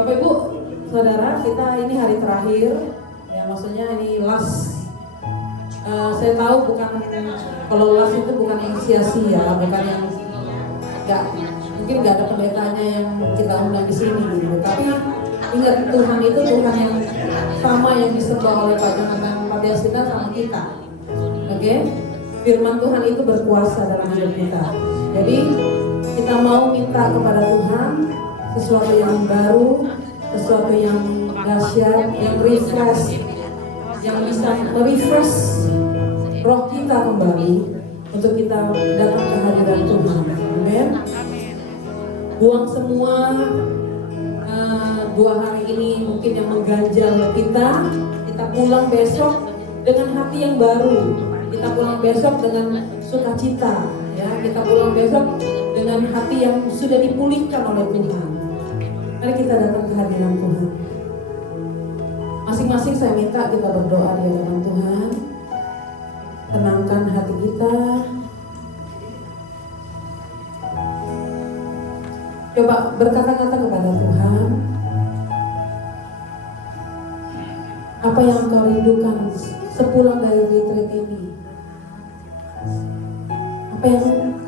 Bapak Ibu, Saudara, kita ini hari terakhir, ya maksudnya ini last. Saya tahu kalau last itu bukan yang sia-sia, bukan yang mungkin nggak ada pendetanya yang kita undang di sini gitu. Tapi ingat, Tuhan itu Tuhan yang sama yang disembah oleh Pak Jonathan Matiasina sama kita. Oke? Firman Tuhan itu berkuasa dalam hidup kita. Jadi kita mau minta kepada Tuhan sesuatu yang baru, sesuatu yang dahsyat, yang refresh, yang bisa merefresh roh kita kembali untuk kita datang ke hadirat Tuhan. Amin. Buang semua 2 hari ini mungkin yang mengganjal kita pulang besok dengan hati yang baru. Kita pulang besok dengan sukacita, ya. Kita pulang besok dengan hati yang sudah dipulihkan oleh Tuhan. Mari kita datang ke hadirat Tuhan. Masing-masing saya minta kita berdoa di hadapan Tuhan. Tenangkan hati kita. Coba berkata-kata kepada Tuhan. Apa yang engkau rindukan sepulang dari retreat ini?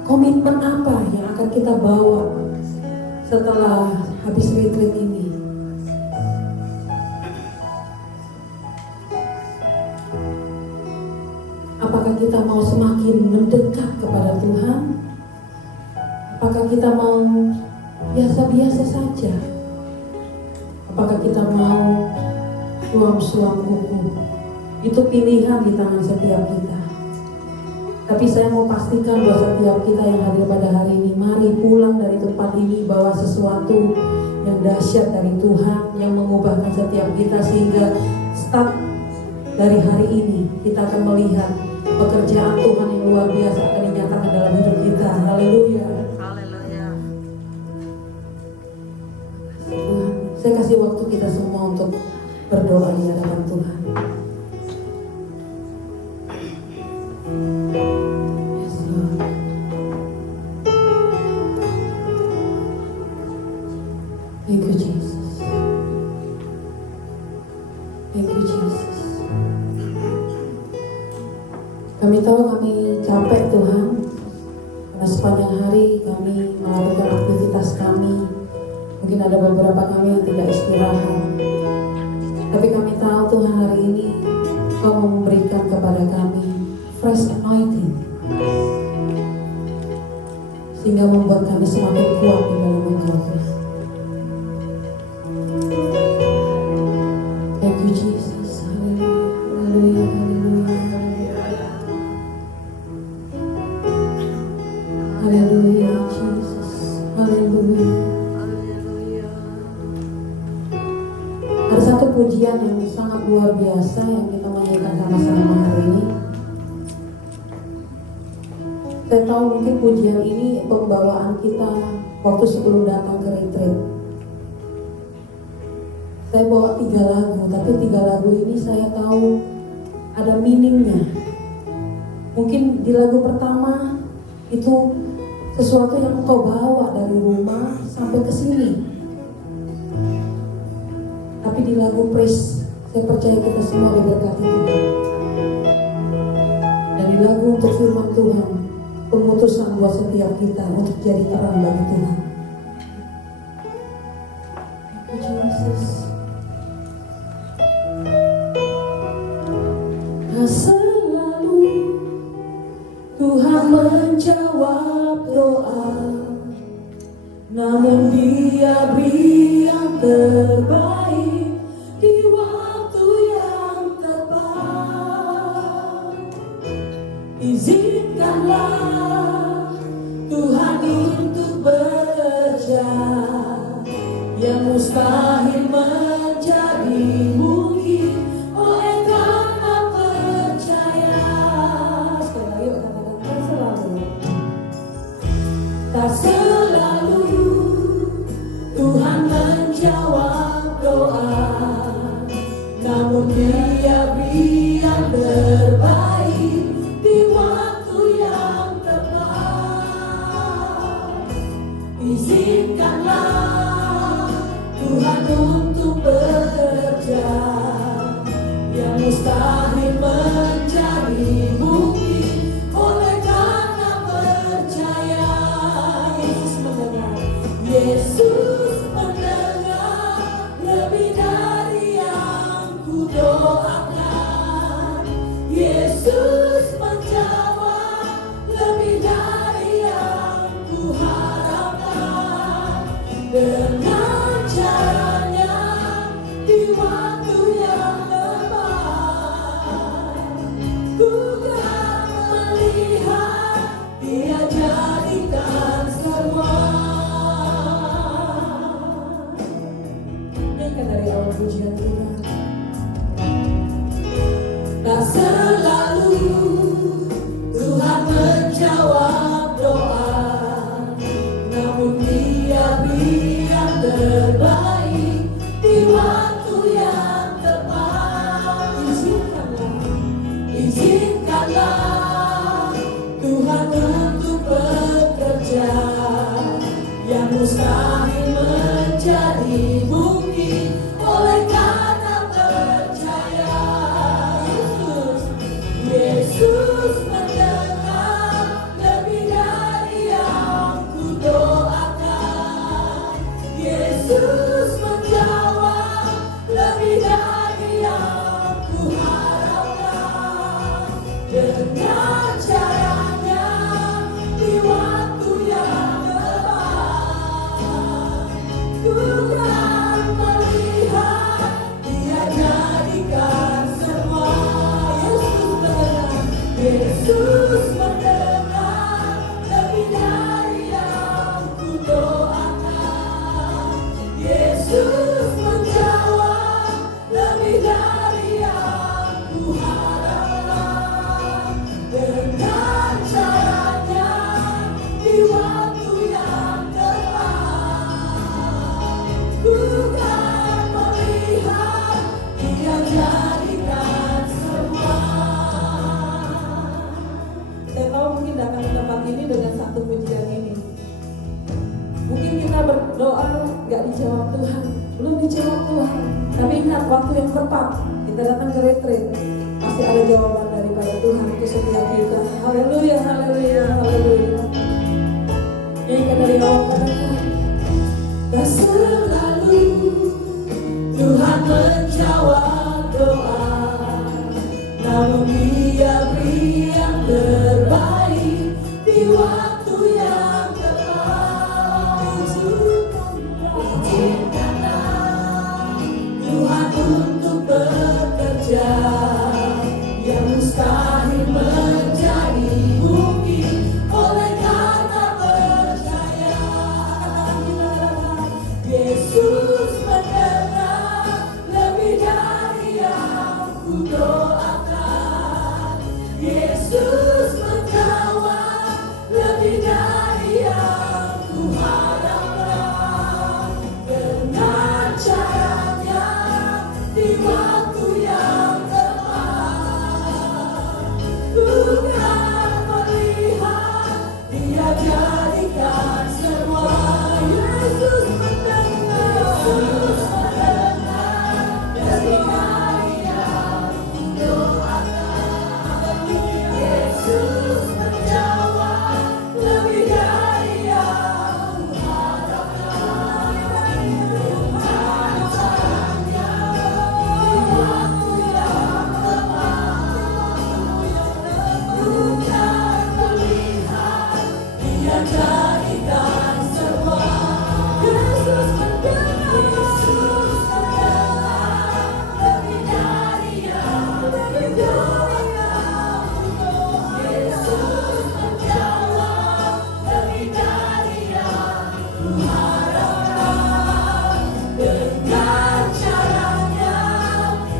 Komitmen apa yang akan kita bawa setelah habis retreat ini? Apakah kita mau semakin mendekat kepada Tuhan? Apakah kita mau biasa-biasa saja? Apakah kita mau suam-suam kuku? Itu pilihan di tangan setiap kita. Tapi saya mau pastikan bahwa setiap kita yang hadir pada hari ini, mari pulang dari tempat ini bawa sesuatu yang dahsyat dari Tuhan, yang mengubahkan setiap kita, sehingga start dari hari ini kita akan melihat pekerjaan Tuhan yang luar biasa akan dinyatakan dalam hidup kita. Haleluya. Tuhan, saya kasih waktu kita semua untuk berdoa di hadapan Tuhan. Yes, Lord. Thank you, Jesus. Thank you, Jesus. Kami tahu kami capek, Tuhan, karena sepanjang hari kami melakukan aktivitas kami. Mungkin ada beberapa kami yang tidak istirahat. Tapi kami tahu Tuhan, hari ini Kau mau memberikan kepada kami fresh anointing, sehingga membuat kami semakin kuat di dalam Engkau, Tuhan. Thank you, Jesus. Haleluya, haleluya, haleluya. Haleluya, Jesus. Haleluya. Ada satu pujian yang sangat luar biasa yang kita nyanyikan sama-sama hari ini. Saya tahu mungkin pujian ini pembawaan kita waktu sebelum datang ke retreat. Saya bawa 3 lagu, tapi 3 lagu ini saya tahu ada meaningnya. Mungkin di lagu pertama itu sesuatu yang kau bawa dari rumah sampai ke sini. Tapi di lagu praise, saya percaya kita semua diberkati Tuhan. Dan di lagu untuk firman Tuhan, pengutusan buat setiap kita untuk jadi terang bagi Tuhan. Thank you, Jesus. Selalu Tuhan menjawab doa, namun Dia beri yang terbaik di waktu yang tepat. Izinkanlah Tuhan untuk bekerja yang mustahil menjadi mungkin oleh karena percaya. Sekali lagi katakan, tak selalu Tuhan menjawab doa, namun Dia beri yang terbaik di waktu yang tepat. Izinkanlah Tuhan nyanyikan dari awal pujian kita. Tak selalu Tuhan menjawab doa, namun Dia beri yang terbaik di waktu yang tepat. Izinkanlah Tuhan untuk bekerja, yang mustahil menjadi mungkin oleh karena percaya. Yesus mendengar lebih dari yang kudoakan. Yesus menjawab lebih dari yang kuharapkan. Dengan caranya di waktu yang tepat, ku kan melihat Dia jadikan semua. Yesus mendengar lebih dari yang kudoakan. Yesus menjawab lebih dari yang kuharapkan. Dengan caranya di waktu yang tepat, ku kan melihat Dia jadikan semua. Saya tahu mungkin datang ke tempat ini dengan satu pujian ini. Mungkin kita berdoa gak dijawab Tuhan, belum dijawab Tuhan. Tapi ingat waktu yang tepat kita datang ke retreat, pasti ada jawaban daripada Tuhan untuk setiap kita. Haleluya, haleluya, haleluya. Nyanyikan dari awal katakan, tak selalu Tuhan menjawab doa, namun Dia beri yang terbaik di waktu yang tepat. Izinkanlah Tuhan untuk bekerja, yang mustahil menjadi mungkin oleh karena percaya. Yesus mendengar lebih dari yang kudoakan. Yesus menjawab lebih dari yang kuharapkan. Dengan caranya di waktu yang tepat, ku kan melihat Dia jadikan semua. Yesus mendengar, Yesus mendengar lebih dari yang kudoakan. Yesus menjawab lebih dari yang kuharapkan. Dengan caranya di waktu yang tepat, ku kan melihat Dia jadikan semua. Yesus mendengar, Yesus mendengar lebih dari yang kudoakan. Yesus menjawab lebih dari yang kuharapkan. Dengan caranya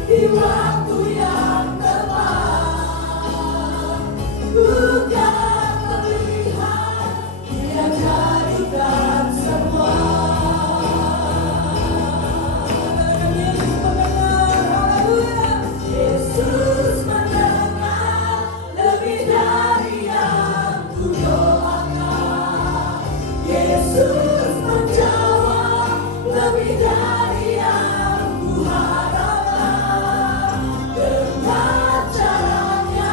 di waktu yang tepat, ku kan melihat Dia jadikan semua. Yesus mendengar, haleluya. Yesus mendengar lebih dari yang kudoakan. Yesus menjawab lebih dari yang kuharapkan. Dengan caranya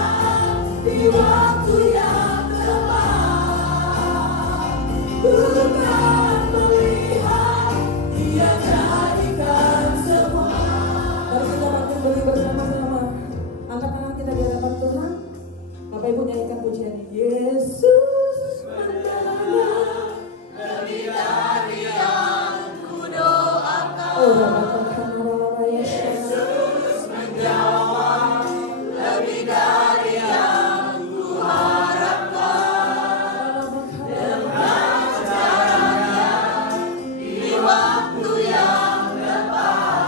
di waktu yang tepat, ku kan melihat Dia jadikan semua. Mari kita makin beri bersama-sama. Angkat tangan kita di hadapan Tuhan. Bapak Ibu nyanyikan pujian ini. Yesus mendengar lebih dari yang kudoakan. Oh, Yesus menjawab lebih dari yang kuharapkan. Dengan caranya di waktu yang tepat,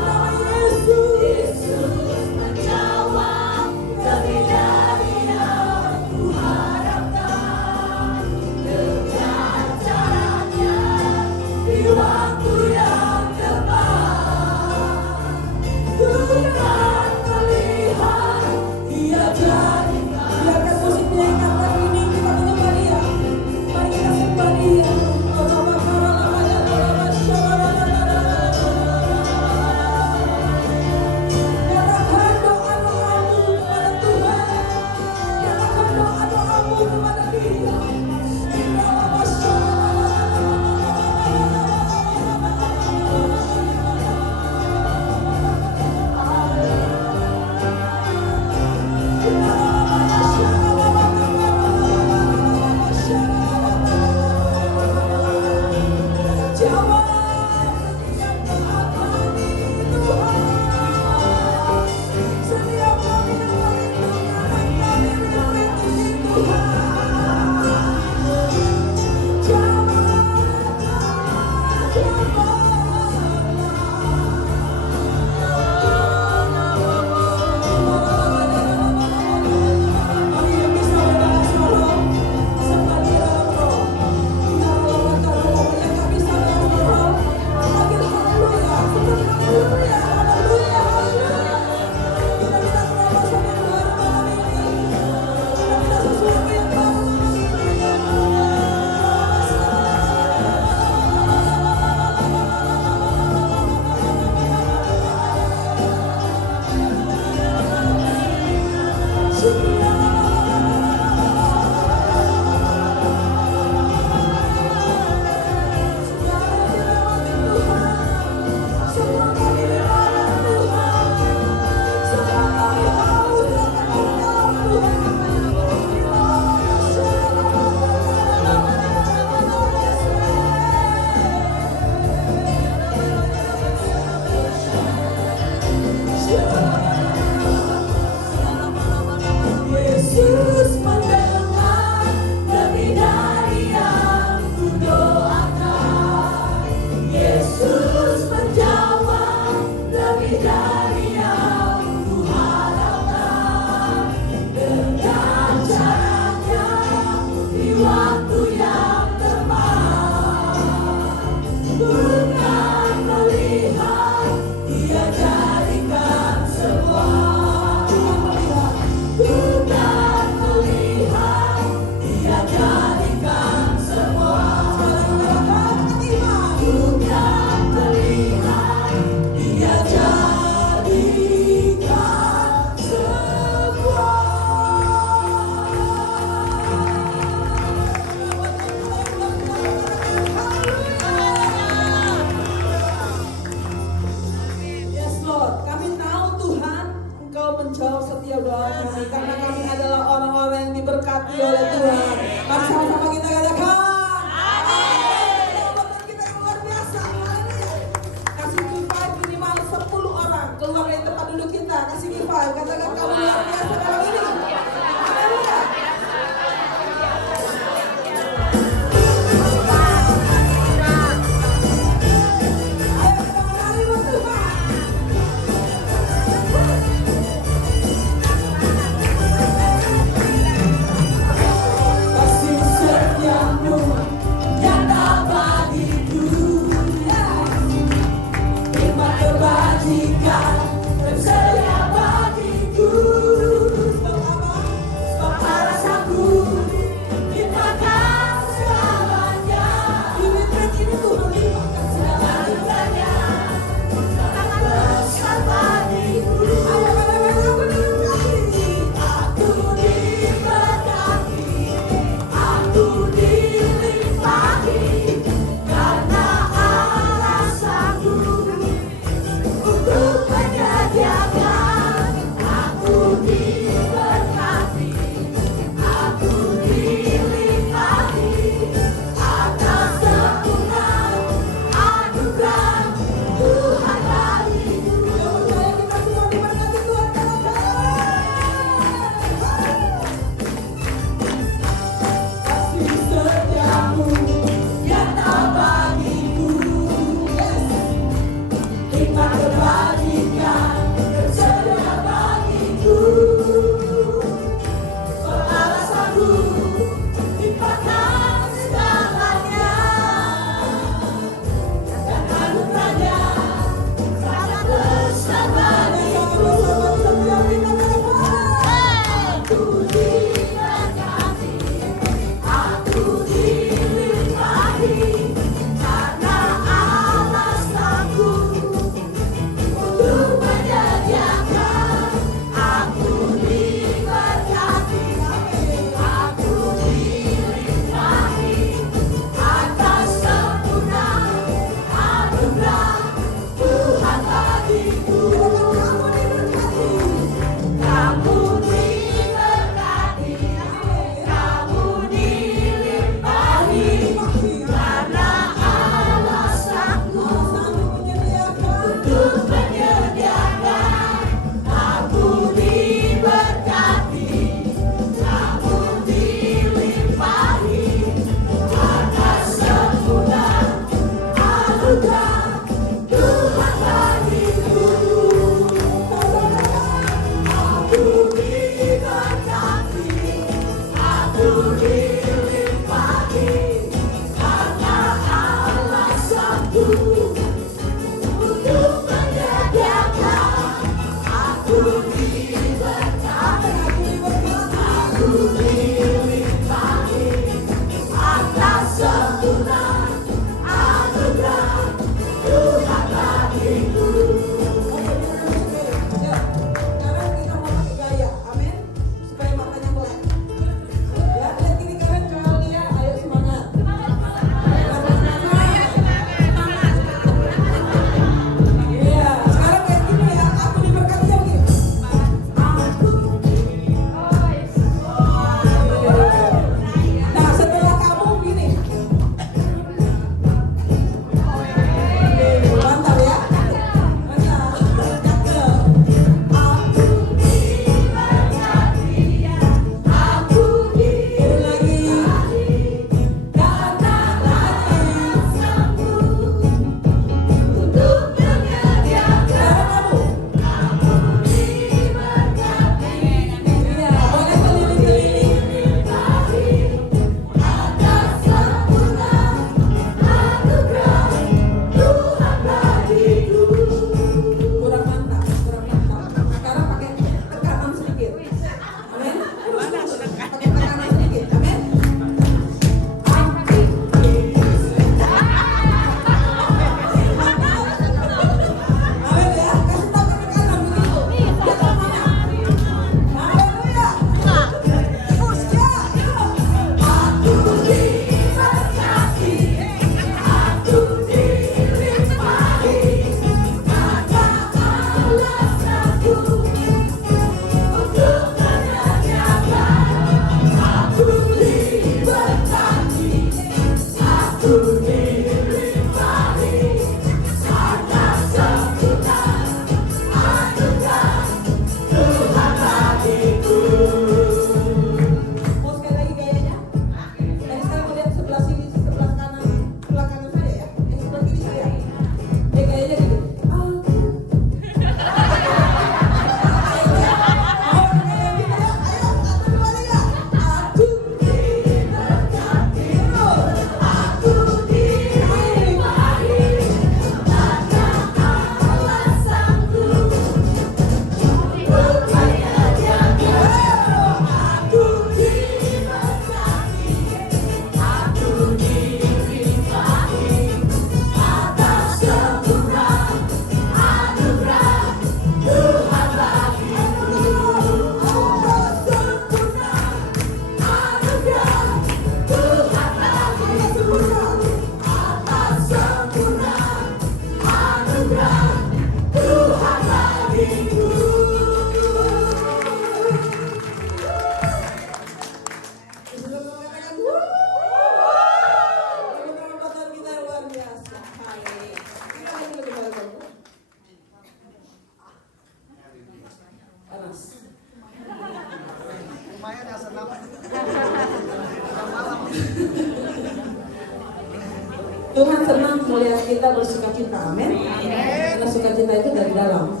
Tuhan senang melihat kita bersukacita, amin. Karena sukacita itu dari dalam.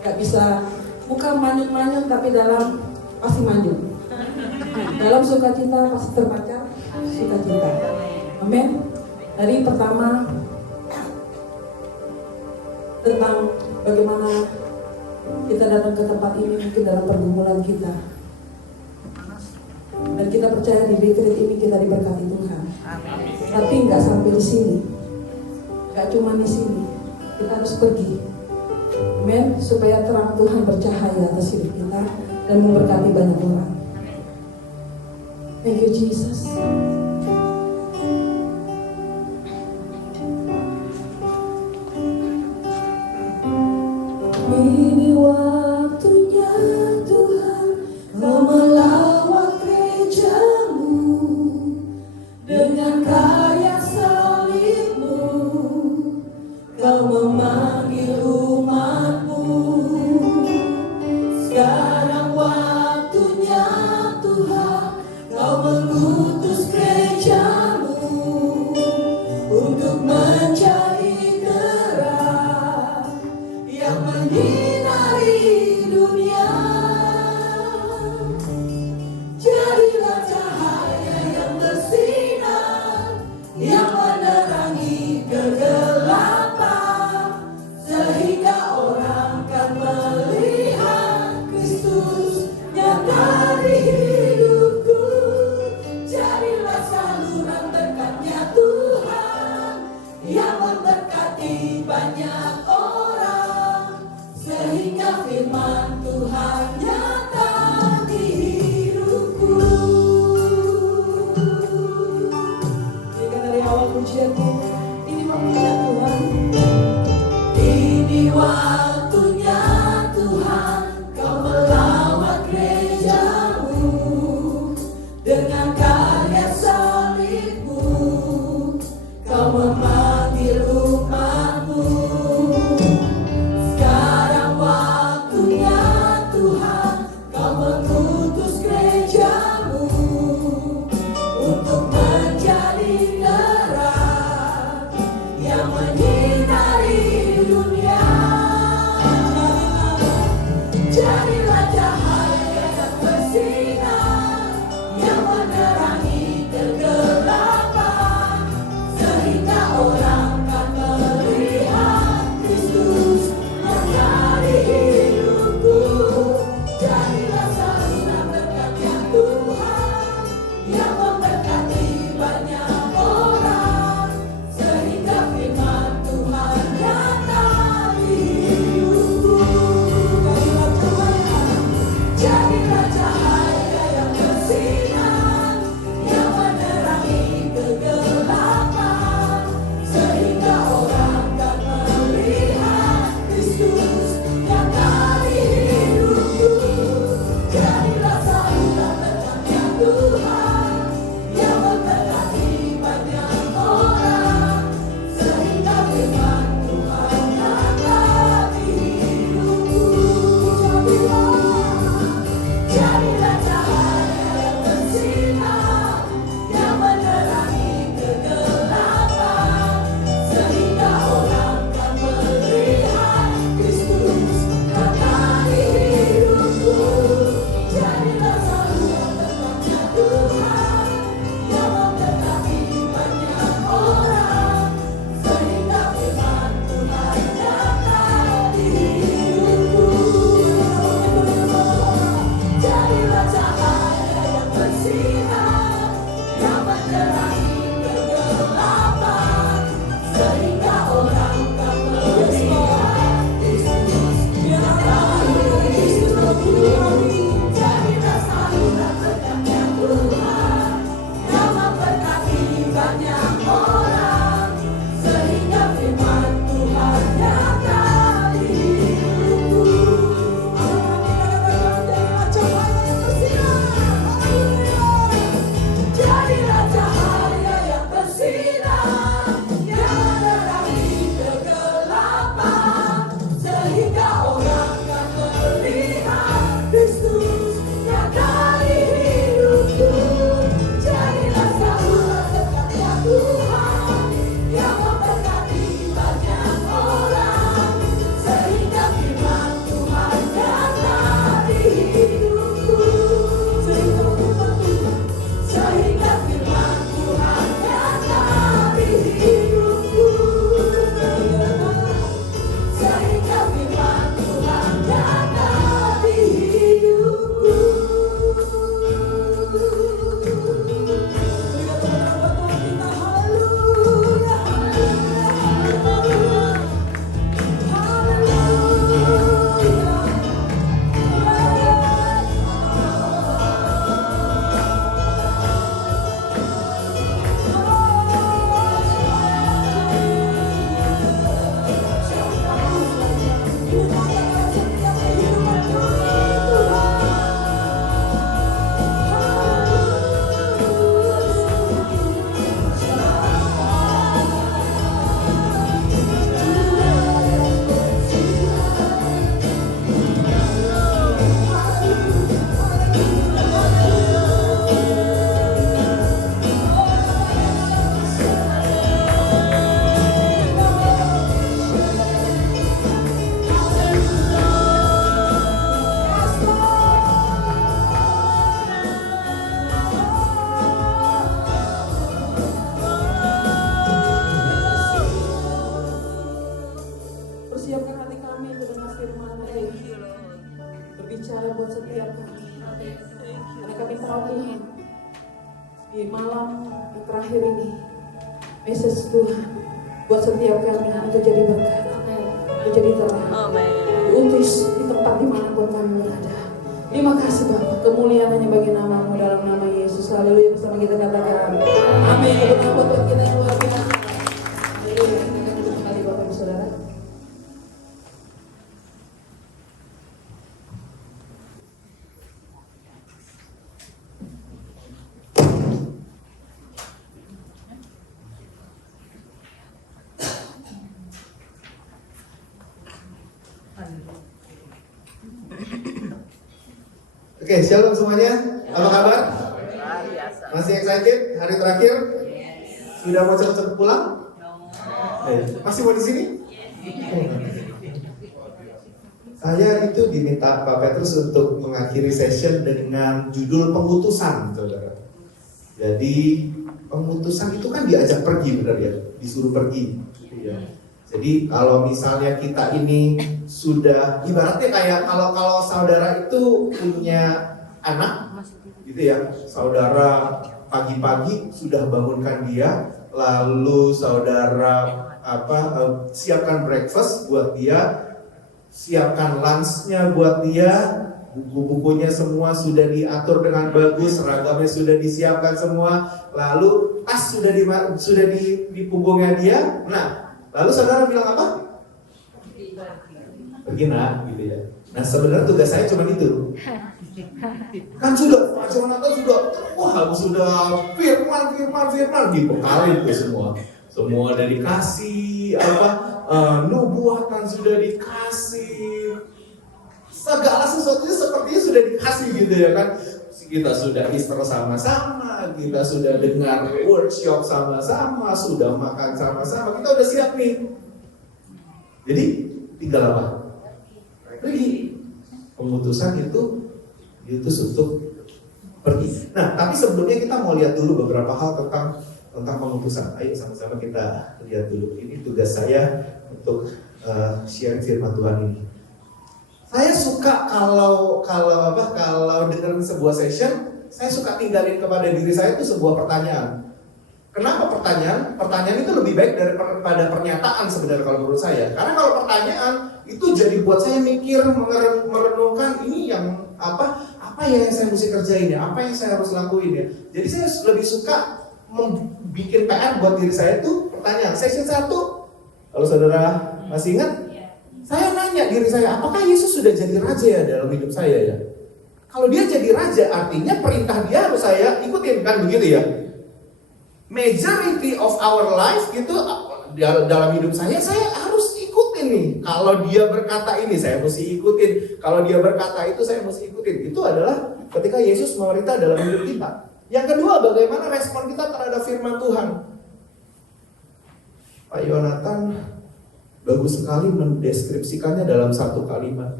Gak bisa muka manyun-manyun tapi dalam pasti manyun. Dalam sukacita pasti terpancar sukacita, amin. Dari pertama tentang bagaimana kita datang ke tempat ini mungkin dalam pergumulan kita. Dan kita percaya di retreat ini kita diberkati Tuhan. Amin. Tapi nggak sampai di sini, nggak cuma di sini, kita harus pergi. Amin. Supaya terang Tuhan bercahaya atas hidup kita dan memberkati banyak orang. Thank you Jesus. Ini waktunya Tuhan, Kau melawat gereja-Mu dengan karya salib-Mu. Kau memanggil umat-Mu. Sekarang waktunya Tuhan, Kau mengutus gereja-Mu untuk mencari terang yang menyinari dunia. Jadilah cahaya yang bersinar, yang menerangi kegelapan, sehingga orang kan melihat Kristus nyata di hidupku. Jadilah saluran berkatnya Tuhan, yang memberkati banyak orang, sehingga firman Tuhan nyata di hidupku. Jika dari awal pujianku, ini waktunya Tuhan. Ini waktunya Tuhan, Kau melawat gereja-Mu dengan karya salib-Mu. Kau memanggil umat-Mu. Sekarang waktunya Tuhan, Kau mengutus gereja-Mu untuk menjadi terang yang message Tuhan buat setiap kami untuk jadi berkat, untuk jadi terang, untuk di tempat dimanapun kami berada. Terima kasih Bapak, kemuliaan hanya bagi nama-Mu dalam nama Yesus. Haleluya, bersama kita katakan amin. Berkat buat kita yang luar biasa. Haleluya, kita akan duduk kembali Bapak Ibu Saudara. Oke, shalom semuanya. Apa kabar? Masih excited? Hari terakhir? Sudah mau cepet-cepet pulang? Masih mau di sini? Saya itu diminta Pak Petrus untuk mengakhiri session dengan judul pengutusan, saudara. Jadi pengutusan itu kan diajak pergi, benar ya? Disuruh pergi. Jadi kalau misalnya kita ini sudah ibaratnya kayak kalau saudara itu punya anak, gitu ya, saudara pagi-pagi sudah bangunkan dia, lalu saudara siapkan breakfast buat dia, siapkan lunchnya buat dia, buku-bukunya semua sudah diatur dengan bagus, seragamnya sudah disiapkan semua, lalu tas sudah di punggungnya dia. Nah, lalu saudara bilang apa? Pergi nak, gitu ya. Nah sebenarnya tugas saya cuma itu. Kan sudah, sudah firman dibekalin tuh semua. Semua udah dikasih nubuatan sudah dikasih. Segala sesuatunya sepertinya sudah dikasih gitu ya kan. Kita sudah Easter sama-sama, kita sudah dengar workshop sama-sama, sudah makan sama-sama, kita udah siap nih. Jadi tinggal apa? Pergi. Pengutusan itu diutus untuk pergi. Nah, tapi sebelumnya kita mau lihat dulu beberapa hal tentang pengutusan. Ayo sama-sama kita lihat dulu. Ini tugas saya untuk share firman Tuhan ini. Saya suka kalau dengerin sebuah session, saya suka tinggalin kepada diri saya itu sebuah pertanyaan. Kenapa pertanyaan? Pertanyaan itu lebih baik daripada pernyataan sebenarnya kalau menurut saya. Karena kalau pertanyaan itu jadi buat saya mikir, merenungkan ini yang apa ya yang saya mesti kerjain ya, apa yang saya harus lakuin ya. Jadi saya lebih suka membuat PR buat diri saya itu pertanyaan. Session 1, kalau saudara masih ingat? Saya nanya diri saya, apakah Yesus sudah jadi raja ya dalam hidup saya ya? Kalau dia jadi raja, artinya perintah dia harus saya ikutin, kan begitu ya? Majority of our life gitu dalam hidup saya harus ikutin nih. Kalau dia berkata ini, saya mesti ikutin. Kalau dia berkata itu, saya mesti ikutin. Itu adalah ketika Yesus memerintah dalam hidup kita. Yang kedua, bagaimana respon kita terhadap firman Tuhan? Pak Yonatan bagus sekali mendeskripsikannya dalam satu kalimat.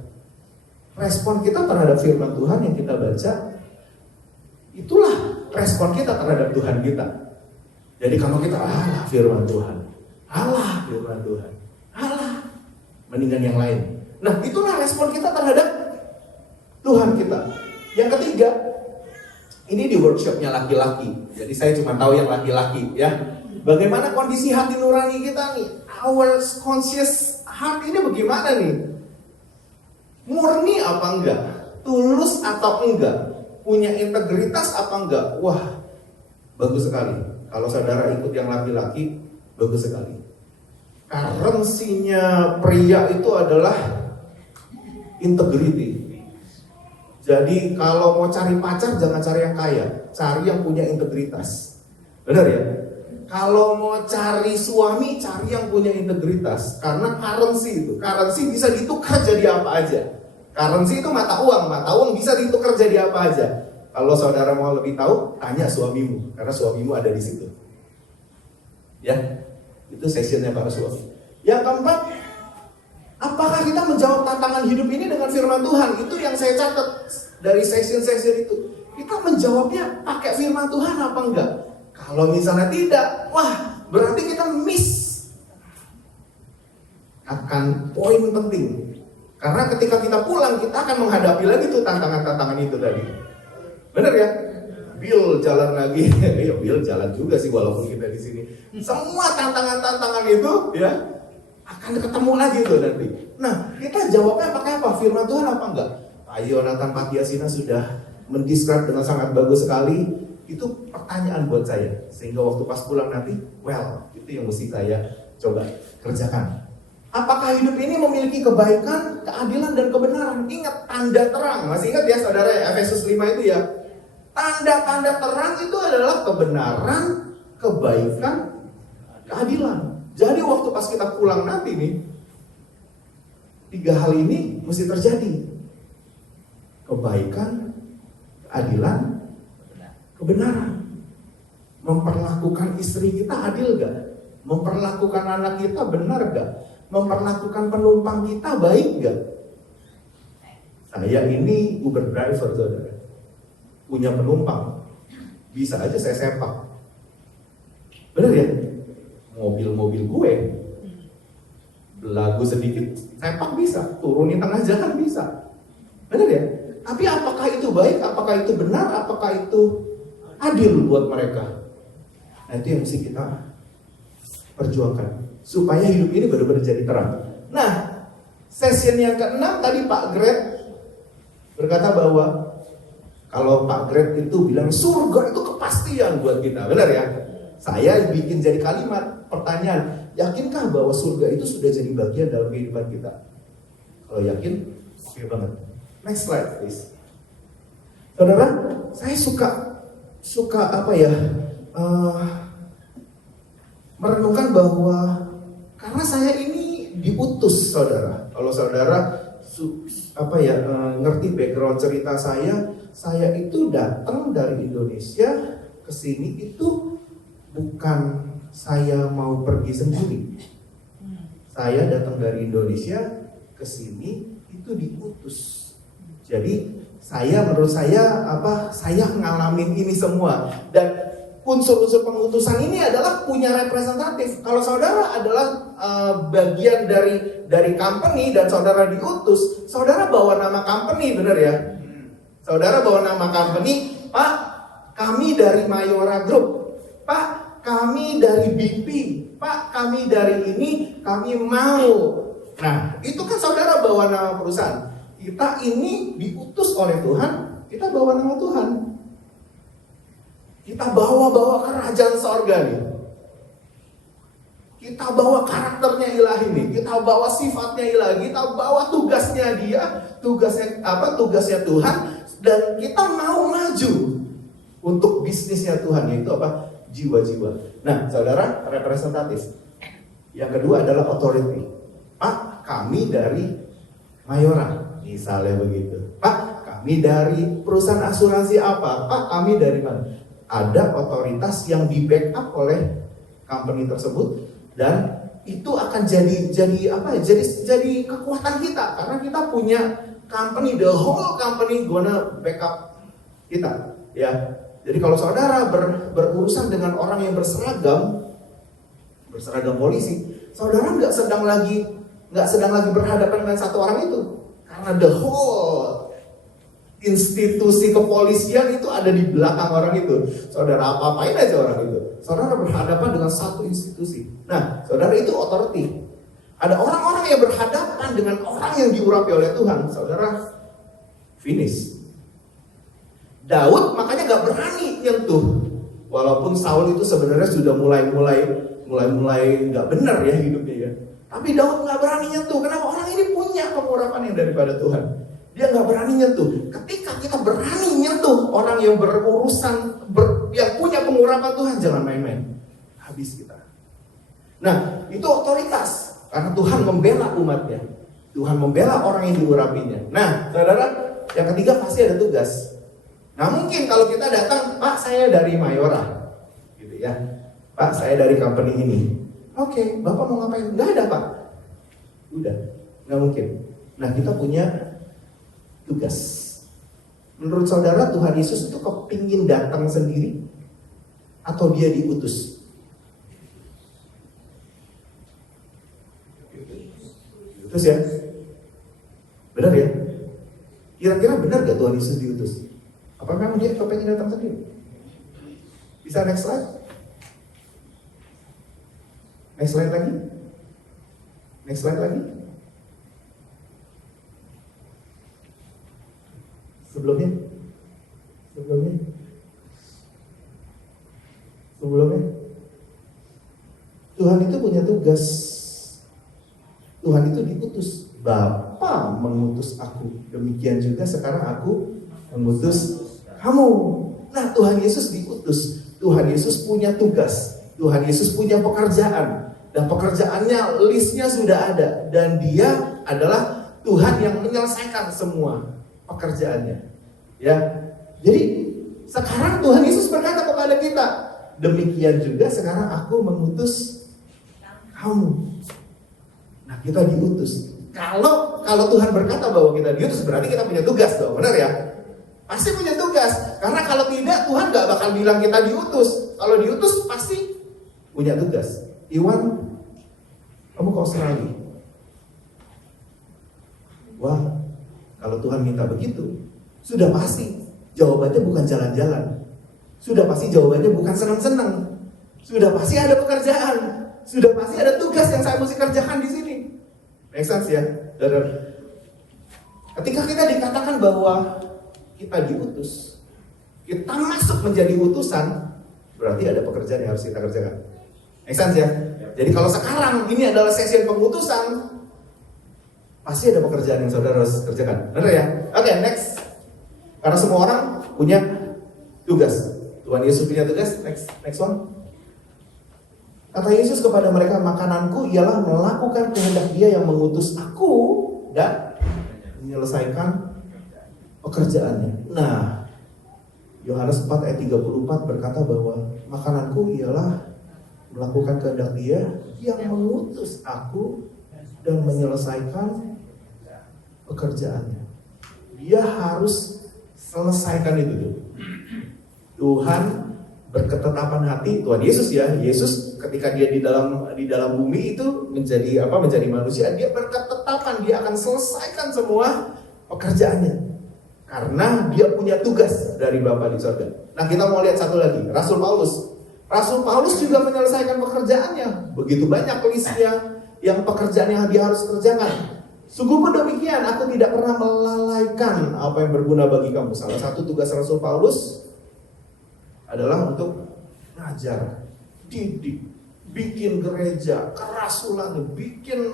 Respon kita terhadap firman Tuhan yang kita baca, itulah respon kita terhadap Tuhan kita. Jadi kalau kita Allah firman Tuhan, mendingan yang lain. Nah, itulah respon kita terhadap Tuhan kita. Yang ketiga, ini di workshopnya laki-laki. Jadi saya cuma tahu yang laki-laki ya. Bagaimana kondisi hati nurani kita nih? Our conscious heart ini bagaimana nih? Murni apa enggak? Tulus atau enggak? Punya integritas apa enggak? Wah, bagus sekali. Kalau saudara ikut yang laki-laki, bagus sekali. Karensinya pria itu adalah integrity. Jadi kalau mau cari pacar, jangan cari yang kaya, cari yang punya integritas. Benar ya? Kalau mau cari suami, cari yang punya integritas. Karena currency bisa ditukar jadi apa aja. Currency itu mata uang bisa ditukar jadi apa aja. Kalau saudara mau lebih tahu, tanya suamimu, karena suamimu ada di situ. Ya, itu sessionnya para suami. Yang keempat, apakah kita menjawab tantangan hidup ini dengan firman Tuhan? Itu yang saya catat dari session-session itu. Kita menjawabnya pakai firman Tuhan apa enggak? Kalau misalnya tidak, wah berarti kita miss akan poin penting. Karena ketika kita pulang, kita akan menghadapi lagi tuh tantangan-tantangan itu tadi. Benar ya? Bill jalan lagi. Ya Bill jalan juga sih walaupun kita di sini. Semua tantangan-tantangan itu ya akan ketemu lagi tuh nanti. Nah, kita jawabnya pakai apa? Firman Tuhan apa enggak? Pak Yonatan Patiasina sudah mendescribe dengan sangat bagus sekali. Itu pertanyaan buat saya. Sehingga waktu pas pulang nanti, well, itu yang mesti saya coba kerjakan. Apakah hidup ini memiliki kebaikan, keadilan, dan kebenaran? Ingat tanda terang. Masih ingat ya saudara Efesus 5 itu ya? Tanda-tanda terang itu adalah kebenaran, kebaikan, keadilan. Jadi waktu pas kita pulang nanti nih, 3 hal ini mesti terjadi. Kebaikan, keadilan, kebenaran. Memperlakukan istri kita adil gak? Memperlakukan anak kita benar gak? Memperlakukan penumpang kita baik gak? Saya ini Uber driver saudara, punya penumpang, bisa aja saya sepak. Bener ya? Mobil-mobil gue belagu sedikit, sepak bisa, turunin tengah jalan bisa. Bener ya? Tapi apakah itu baik? Apakah itu benar? Apakah itu adil buat mereka? Nah itu yang mesti kita perjuangkan supaya hidup ini benar-benar jadi terang. Nah, session yang ke-6 tadi Pak Gret berkata bahwa kalau Pak Gret itu bilang surga itu kepastian buat kita, benar ya? Saya bikin jadi kalimat pertanyaan, yakinkah bahwa surga itu sudah jadi bagian dalam kehidupan kita? Kalau yakin, oke banget. Next slide please. Saudara, saya suka apa ya? Merenungkan bahwa karena saya ini diutus saudara. Kalau saudara ngerti background cerita saya itu datang dari Indonesia ke sini itu bukan saya mau pergi sendiri. Saya datang dari Indonesia ke sini itu diutus. Jadi menurut saya saya ngalamin ini semua dan unsur-unsur pengutusan ini adalah punya representatif. Kalau saudara adalah bagian dari company dan saudara diutus, saudara bawa nama company, benar ya? Saudara bawa nama company, Pak, kami dari Mayora Group, Pak, kami dari BP, Pak, kami dari ini, kami mau. Nah, itu kan saudara bawa nama perusahaan. Kita ini diutus oleh Tuhan, kita bawa nama Tuhan. Kita bawa kerajaan sorga nih. Kita bawa karakternya ilahi nih. Kita bawa sifatnya ilahi. Kita bawa tugasnya dia. Tugasnya Tuhan. Dan kita mau maju untuk bisnisnya Tuhan. Yaitu apa? Jiwa-jiwa. Nah, saudara, representatif. Yang kedua adalah authority. Pak, kami dari Mayora. Misalnya begitu. Pak, kami dari perusahaan asuransi apa? Pak, kami dari mana? Ada otoritas yang di backup oleh company tersebut dan itu akan jadi kekuatan kita karena kita punya company, the whole company gonna backup kita ya. Jadi kalau saudara berurusan dengan orang yang berseragam polisi, saudara nggak sedang lagi berhadapan dengan satu orang itu karena the whole institusi kepolisian itu ada di belakang orang itu. Saudara apa-apain aja orang itu. Saudara berhadapan dengan satu institusi. Nah, saudara itu authority. Ada orang-orang yang berhadapan dengan orang yang diurapi oleh Tuhan. Saudara finish. Daud makanya gak berani nyentuh. Walaupun Saul itu sebenarnya sudah mulai gak benar ya hidupnya ya. Tapi Daud gak berani nyentuh. Kenapa? Orang ini punya pengurapan yang daripada Tuhan. Dia nggak berani nyentuh. Ketika kita berani nyentuh orang yang yang punya pengurapan Tuhan, jangan main-main. Habis kita. Nah, itu otoritas. Karena Tuhan membela umatnya. Tuhan membela orang yang diurapinya. Nah, saudara, yang ketiga pasti ada tugas. Nah, mungkin kalau kita datang, Pak, saya dari Mayora, gitu ya. Pak, saya dari company ini. Oke, Bapak mau ngapain? Nggak ada, Pak. Udah, nggak mungkin. Nah, kita punya tugas. Menurut saudara Tuhan Yesus itu kepingin datang sendiri atau dia diutus? Diutus ya? Benar ya? Kira-kira benar gak Tuhan Yesus diutus? Apa memang dia kepingin datang sendiri? Bisa next slide? Next slide lagi? Next slide lagi? Sebelumnya? Tuhan itu punya tugas. Tuhan itu diutus. Bapa mengutus aku. Demikian juga sekarang aku mengutus kamu. Nah, Tuhan Yesus diutus. Tuhan Yesus punya tugas. Tuhan Yesus punya pekerjaan. Dan pekerjaannya, listnya sudah ada. Dan dia adalah Tuhan yang menyelesaikan semua pekerjaannya. Ya, jadi sekarang Tuhan Yesus berkata kepada kita, demikian juga sekarang aku mengutus kamu. Nah, kita diutus. Kalau Tuhan berkata bahwa kita diutus, berarti kita punya tugas dong, benar ya? Pasti punya tugas. Karena kalau tidak, Tuhan gak bakal bilang kita diutus. Kalau diutus, pasti punya tugas. Iwan, kamu ke Australia. Wah, kalau Tuhan minta begitu, sudah pasti jawabannya bukan jalan-jalan. Sudah pasti jawabannya bukan senang-senang. Sudah pasti ada pekerjaan. Sudah pasti ada tugas yang saya mesti kerjakan di sini. Make sense ya? Ketika kita dikatakan bahwa kita diutus, kita masuk menjadi utusan, berarti ada pekerjaan yang harus kita kerjakan. Make sense ya? Jadi kalau sekarang ini adalah sesi pengutusan, pasti ada pekerjaan yang saudara harus kerjakan. Benar ya? Oke, next. Karena semua orang punya tugas. Tuhan Yesus punya tugas. Next one. Kata Yesus kepada mereka, makananku ialah melakukan kehendak Dia yang mengutus aku dan menyelesaikan pekerjaannya. Nah, Yohanes 4 ayat 34 berkata bahwa makananku ialah melakukan kehendak Dia yang mengutus aku dan menyelesaikan pekerjaannya. Dia harus selesaikan itu tuh. Tuhan berketetapan hati, Tuhan Yesus ya, Yesus ketika dia di dalam bumi itu menjadi manusia, dia berketetapan dia akan selesaikan semua pekerjaannya. Karena dia punya tugas dari Bapa di surga. Nah, kita mau lihat satu lagi, Rasul Paulus. Rasul Paulus juga menyelesaikan pekerjaannya. Begitu banyak listnya yang pekerjaan yang dia harus kerjakan. Sungguh pun demikian, aku tidak pernah melalaikan apa yang berguna bagi kamu. Salah satu tugas Rasul Paulus adalah untuk mengajar, didik, bikin gereja, kerasulan, bikin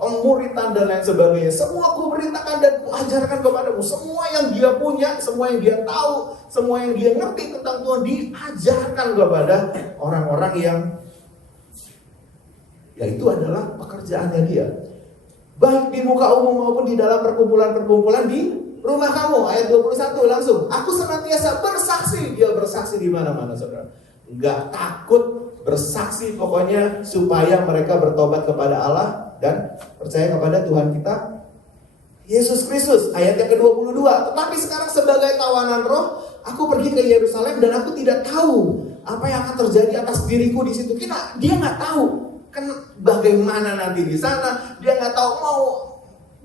pemuritan dan lain sebagainya. Semua ku beritakan dan ku ajarkan kepadamu. Semua yang dia punya, semua yang dia tahu, semua yang dia ngerti tentang Tuhan diajarkan kepada orang-orang yang itu adalah pekerjaannya dia. Baik di muka umum maupun di dalam perkumpulan-perkumpulan di rumah kamu. Ayat 21 langsung. Aku senantiasa bersaksi. Dia bersaksi di mana-mana, saudara. Enggak takut bersaksi pokoknya supaya mereka bertobat kepada Allah dan percaya kepada Tuhan kita Yesus Kristus. Ayat yang ke-22. Tetapi sekarang sebagai tawanan roh, aku pergi ke Yerusalem dan aku tidak tahu apa yang akan terjadi atas diriku di situ. Dia nggak tahu kan bagaimana nanti di sana. Dia nggak tahu mau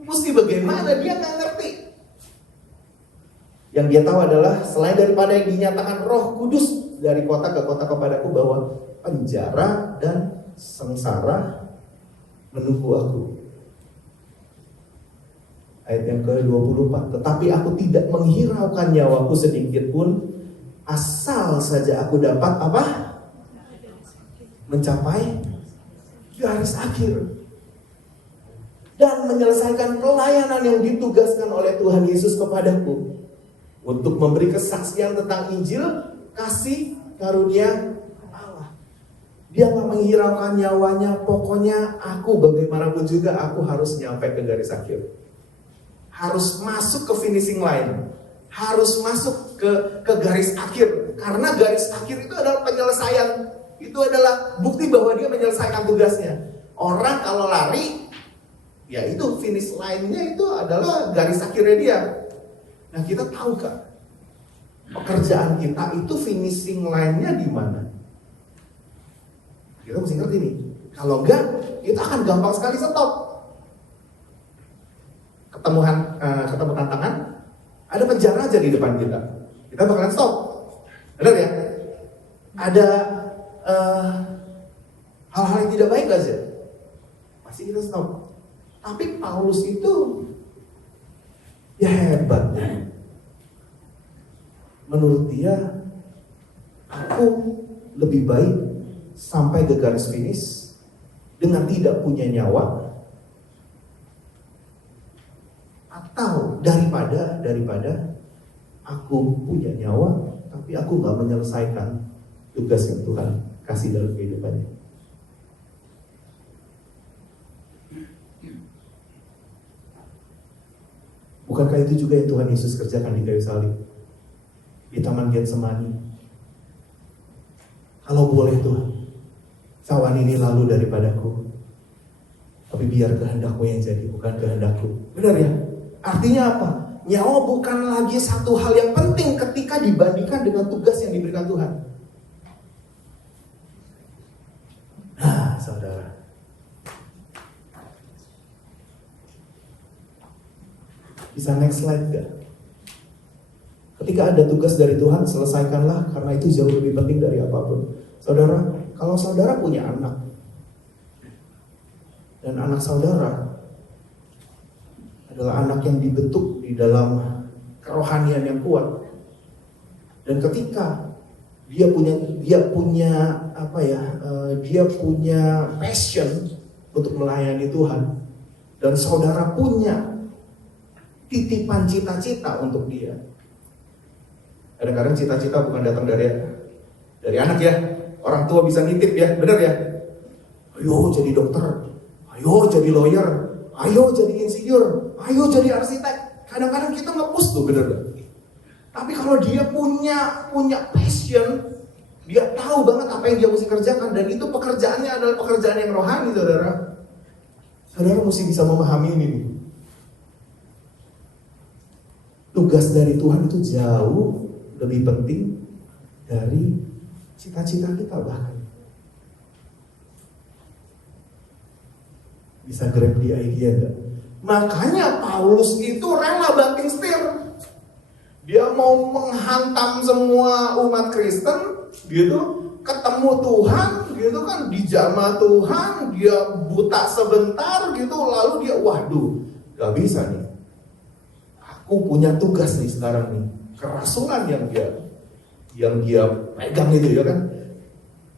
mesti bagaimana. Dia nggak ngerti. Yang dia tahu adalah selain daripada yang dinyatakan Roh Kudus dari kota ke kota kepadaku bahwa penjara dan sengsara menunggu aku. Ayat yang ke-24. Tetapi aku tidak menghiraukan nyawaku sedikit pun, asal saja aku dapat apa? Mencapai garis akhir dan menyelesaikan pelayanan yang ditugaskan oleh Tuhan Yesus kepadaku untuk memberi kesaksian tentang Injil kasih karunia Allah. Dia gak menghiraukan nyawanya. Pokoknya aku bagaimanapun juga aku harus nyampe ke garis akhir, harus masuk ke finishing line, harus masuk ke garis akhir. Karena garis akhir itu adalah penyelesaian. Itu adalah bukti bahwa dia menyelesaikan tugasnya. Orang kalau lari, ya itu finish line-nya itu adalah garis akhirnya dia. Nah, kita tahu kan, pekerjaan kita itu finishing line-nya di mana? Kita mesti ngerti nih. Kalau enggak, kita akan gampang sekali stop. Ketemu tantangan, ada penjara aja di depan kita. Kita bakalan stop. Benar ya? ada hal-hal yang tidak baik aja, pasti kita stop. Tapi Paulus itu ya hebat ya. Menurut dia, aku lebih baik sampai ke garis finish dengan tidak punya nyawa, atau daripada aku punya nyawa tapi aku gak menyelesaikan tugas yang Tuhan kasih dalam kehidupannya. Bukankah itu juga yang Tuhan Yesus kerjakan di kayu salib, di Taman Getsemani? Kalau boleh Tuhan, cawan ini lalu daripadaku, tapi biar kehendakmu yang jadi, bukan kehendakku. Benar ya? Artinya apa? Nyawa bukan lagi satu hal yang penting ketika dibandingkan dengan tugas yang diberikan Tuhan. Nah, saudara, bisa next slide gak? Ketika ada tugas dari Tuhan, selesaikanlah, karena itu jauh lebih penting dari apapun. Saudara, kalau saudara punya anak, dan anak saudara adalah anak yang dibentuk di dalam kerohanian yang kuat, dan ketika dia punya passion untuk melayani Tuhan, dan saudara punya titipan cita-cita untuk dia. Kadang-kadang cita-cita bukan datang dari anak ya. Orang tua bisa nitip ya, benar ya? Ayo jadi dokter, ayo jadi lawyer, ayo jadi insinyur, ayo jadi arsitek. Kadang-kadang kita nge-push tuh, benar gak? Tapi kalau dia punya passion, dia tahu banget apa yang dia mesti kerjakan, dan itu pekerjaannya adalah pekerjaan yang rohani, saudara. Saudara mesti bisa memahami ini. Tugas dari Tuhan itu jauh lebih penting dari cita-cita kita bahkan. Bisa grab di idea gak? Makanya Paulus itu rela banting setir. Dia mau menghantam semua umat Kristen, gitu, ketemu Tuhan, gitu kan, dijamah Tuhan, dia buta sebentar, gitu, lalu dia, waduh, gak bisa nih. Aku punya tugas nih sekarang nih. Kerasulan yang dia pegang itu ya kan,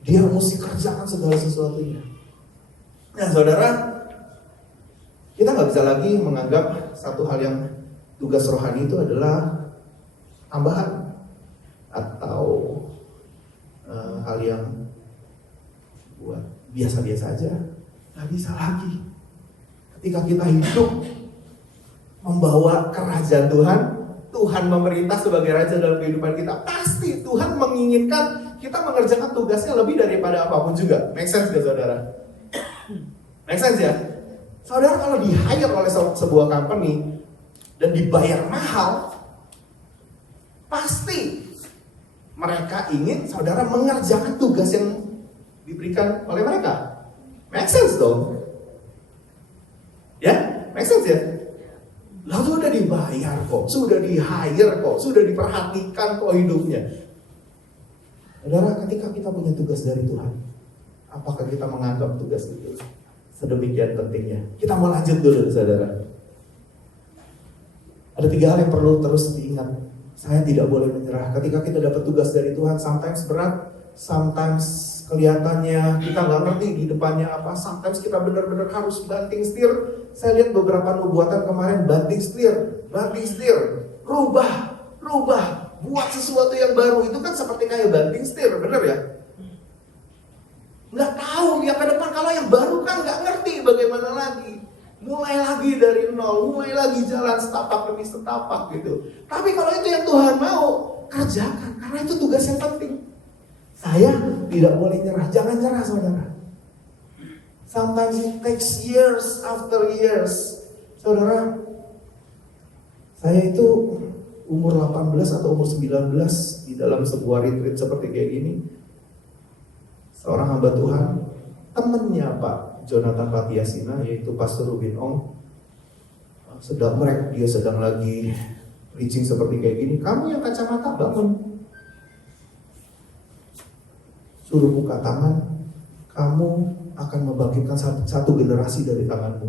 dia mesti kerjakan segala sesuatunya. Nah saudara, kita nggak bisa lagi menganggap satu hal yang tugas rohani itu adalah tambahan atau hal yang buat biasa-biasa aja. Nggak bisa lagi. Ketika kita hidup membawa kerajaan Tuhan, Tuhan memerintah sebagai raja dalam kehidupan kita, pasti Tuhan menginginkan kita mengerjakan tugasnya lebih daripada apapun juga. Make sense gak saudara? Make sense ya? Saudara kalau di-hire oleh sebuah company dan dibayar mahal, pasti mereka ingin saudara mengerjakan tugas yang diberikan oleh mereka. Make sense dong? Ya? Make sense ya? Lalu sudah dibayar kok, sudah di-hire kok, sudah diperhatikan kok hidupnya. Saudara, ketika kita punya tugas dari Tuhan, apakah kita menganggap tugas itu sedemikian pentingnya? Kita mau lanjut dulu, saudara. Ada 3 hal yang perlu terus diingat. Saya tidak boleh menyerah. Ketika kita dapat tugas dari Tuhan, sometimes berat, sometimes kelihatannya kita nggak ngerti di depannya apa, sometimes kita benar-benar harus banting setir. Saya lihat beberapa nubuatan kemarin, banting setir, rubah, buat sesuatu yang baru. Itu kan seperti kayak banting setir, benar ya? Nggak tahu ya ke depan, kalau yang baru kan nggak ngerti bagaimana lagi. Mulai lagi dari nol, mulai lagi jalan setapak demi setapak gitu. Tapi kalau itu yang Tuhan mau, kerjakan, karena itu tugas yang penting. Saya tidak boleh nyerah, jangan nyerah saudara. Sometimes it takes years after years. Saudara, saya itu umur 18 atau umur 19 di dalam sebuah retreat seperti kayak gini. Seorang hamba Tuhan, temennya Pak Jonathan Patiasina, yaitu Pastor Rubin Ong, dia sedang lagi preaching seperti kayak gini. Kamu yang kacamata bangun. suruh buka tangan, kamu akan membangkitkan satu generasi dari tanganmu.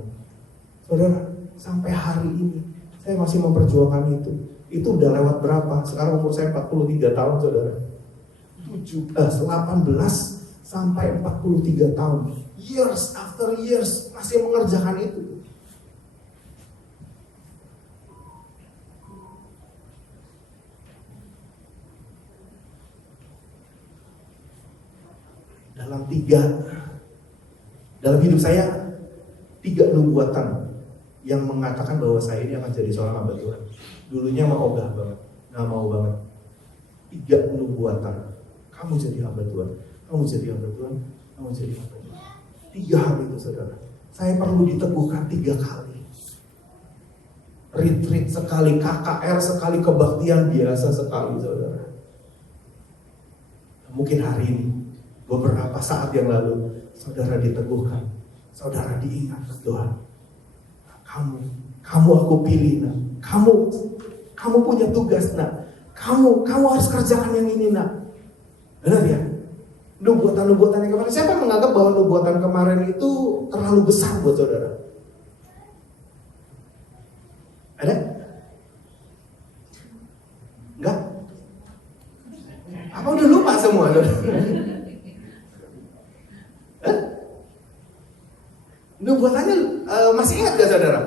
Saudara, sampai hari ini saya masih memperjuangkan itu. Itu udah lewat berapa? Sekarang umur saya 43 tahun, saudara. 18 sampai 43 tahun. Years after years masih mengerjakan itu. Dalam hidup saya 3 nubuatan yang mengatakan bahwa saya ini akan jadi seorang hamba Tuhan. Dulunya mau ogah banget, nggak mau banget. 3 nubuatan, kamu jadi hamba Tuhan, kamu jadi hamba Tuhan, kamu jadi hamba Tuhan. 3 hal itu, saudara. Saya perlu diteguhkan 3 kali. Retreat sekali, KKR sekali, kebaktian biasa sekali, saudara. Mungkin hari ini, beberapa saat yang lalu, saudara diteguhkan, saudara diingatkan Tuhan. Kamu aku pilih, nak. Kamu punya tugas, nak. Kamu harus kerjakan yang ini, nak. Benar ya? Nubuatan-nubuatan yang kemarin, siapa menganggap bahwa nubuatan kemarin itu terlalu besar buat saudara? Ada? Enggak? Apa udah lupa semua? Nubuatannya masih ingat gak saudara?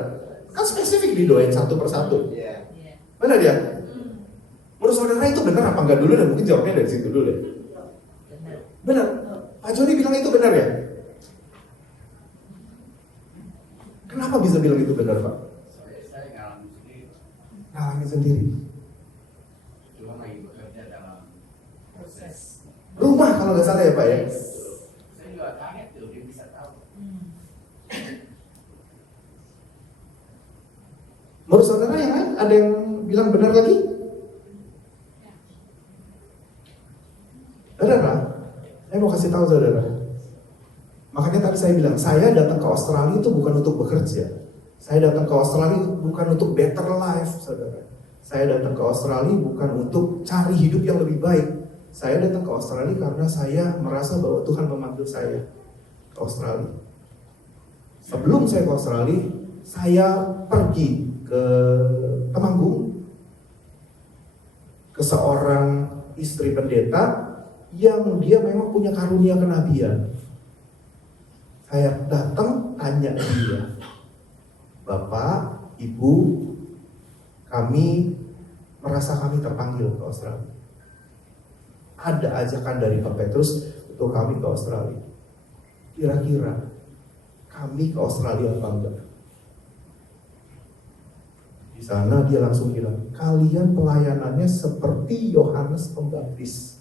Kan spesifik didoain satu persatu. Benar ya? Menurut saudara itu benar apa enggak dulu? Dan mungkin jawabnya dari situ dulu ya. Benar. Pak Joni bilang itu benar ya? Kenapa bisa bilang itu benar, Pak? Saya ngalamin sendiri. Ngalamin sendiri. Cuma lagi bekerja dalam proses. Rumah kalau nggak salah ya, Pak ya? Saya juga kaget tuh, dia bisa tahu. Menurut saudara yang lain ada yang bilang benar lagi? Benar, Pak? Saya mau kasih tahu saudara. Makanya tadi saya bilang, saya datang ke Australia itu bukan untuk bekerja. Saya datang ke Australia bukan untuk better life, saudara. Saya datang ke Australia bukan untuk cari hidup yang lebih baik. Saya datang ke Australia karena saya merasa bahwa Tuhan memanggil saya ke Australia. Sebelum saya ke Australia, saya pergi ke Temanggung, ke seorang istri pendeta yang dia memang punya karunia kenabian. Saya datang tanya dia, Bapak, Ibu, kami merasa kami terpanggil ke Australia. Ada ajakan dari Pak Petrus untuk kami ke Australia. Kira-kira kami ke Australia apa enggak? Di sana dia langsung bilang, kalian pelayanannya seperti Yohanes Pembaptis.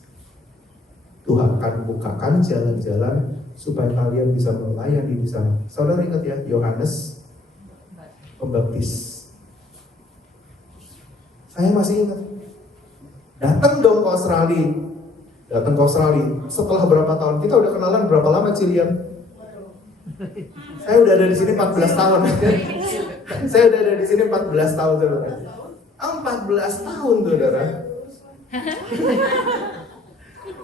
Tuhan akan bukakan jalan-jalan supaya kalian bisa melayani di sana. Saudara ingat ya, Yohanes Pembaptis. Saya masih ingat. Datang dong ke Australia. Datang ke Australia. Setelah berapa tahun? Kita udah kenalan berapa lama, Cilian? Saya udah ada di sini 14 tahun. Saya udah ada di sini 14 tahun, saudara. 14 tahun, saudara.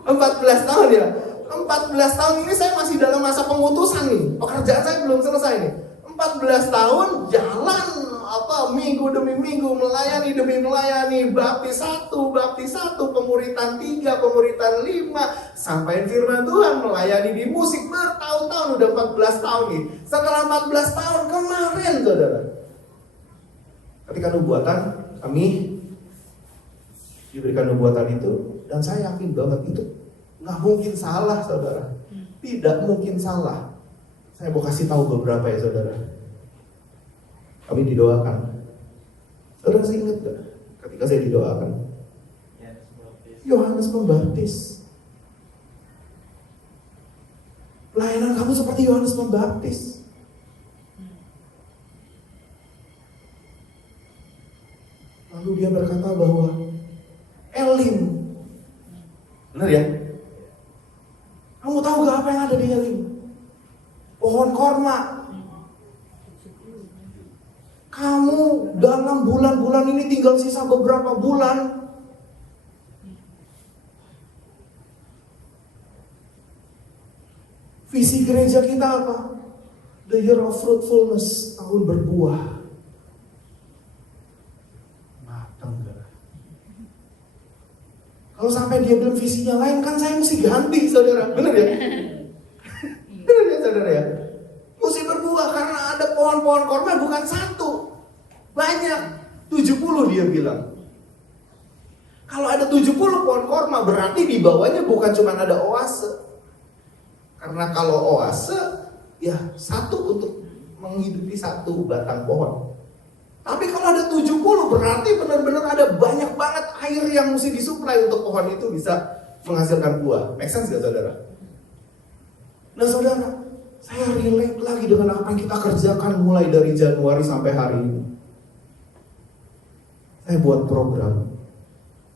14 tahun ya. 14 tahun ini saya masih dalam masa pengutusan nih. Pekerjaan saya belum selesai nih. 14 tahun jalan minggu demi minggu, melayani demi melayani, baptis 1, pemuritan 3, pemuritan 5, sampaikan firman Tuhan, melayani di musik bertahun-tahun, udah 14 tahun nih. Setelah 14 tahun kemarin, saudara, ketika nubuatan, kami diberikan nubuatan itu, dan saya yakin banget itu nggak mungkin salah, saudara. Tidak mungkin salah. Saya mau kasih tahu beberapa ya, saudara. Kami didoakan. Saudara masih ingat gak ketika saya didoakan? Yohanes Pembaptis. Pelayanan kamu seperti Yohanes Pembaptis. Lalu dia berkata bahwa Elim. Benar ya? Kamu tahu gak apa yang ada di Elim? Pohon korma. Kamu dalam bulan-bulan ini tinggal sisa beberapa bulan. Visi gereja kita apa? The year of fruitfulness, tahun berbuah. Matang gak? Kalau sampai dia bilang visinya lain, kan saya mesti ganti, saudara. Bener ya? Bener ya, saudara ya? Mesti berbuah karena ada pohon-pohon korma bukan satu, banyak, 70 dia bilang. Kalau ada 70 pohon korma berarti di bawahnya bukan cuma ada oase. Karena kalau oase ya satu untuk menghidupi satu batang pohon. Tapi kalau ada 70 berarti benar-benar ada banyak banget air yang mesti disuplai untuk pohon itu bisa menghasilkan buah. Make sense gak, saudara? Nah, saudara, saya relate lagi dengan apa yang kita kerjakan mulai dari Januari sampai hari ini. Saya buat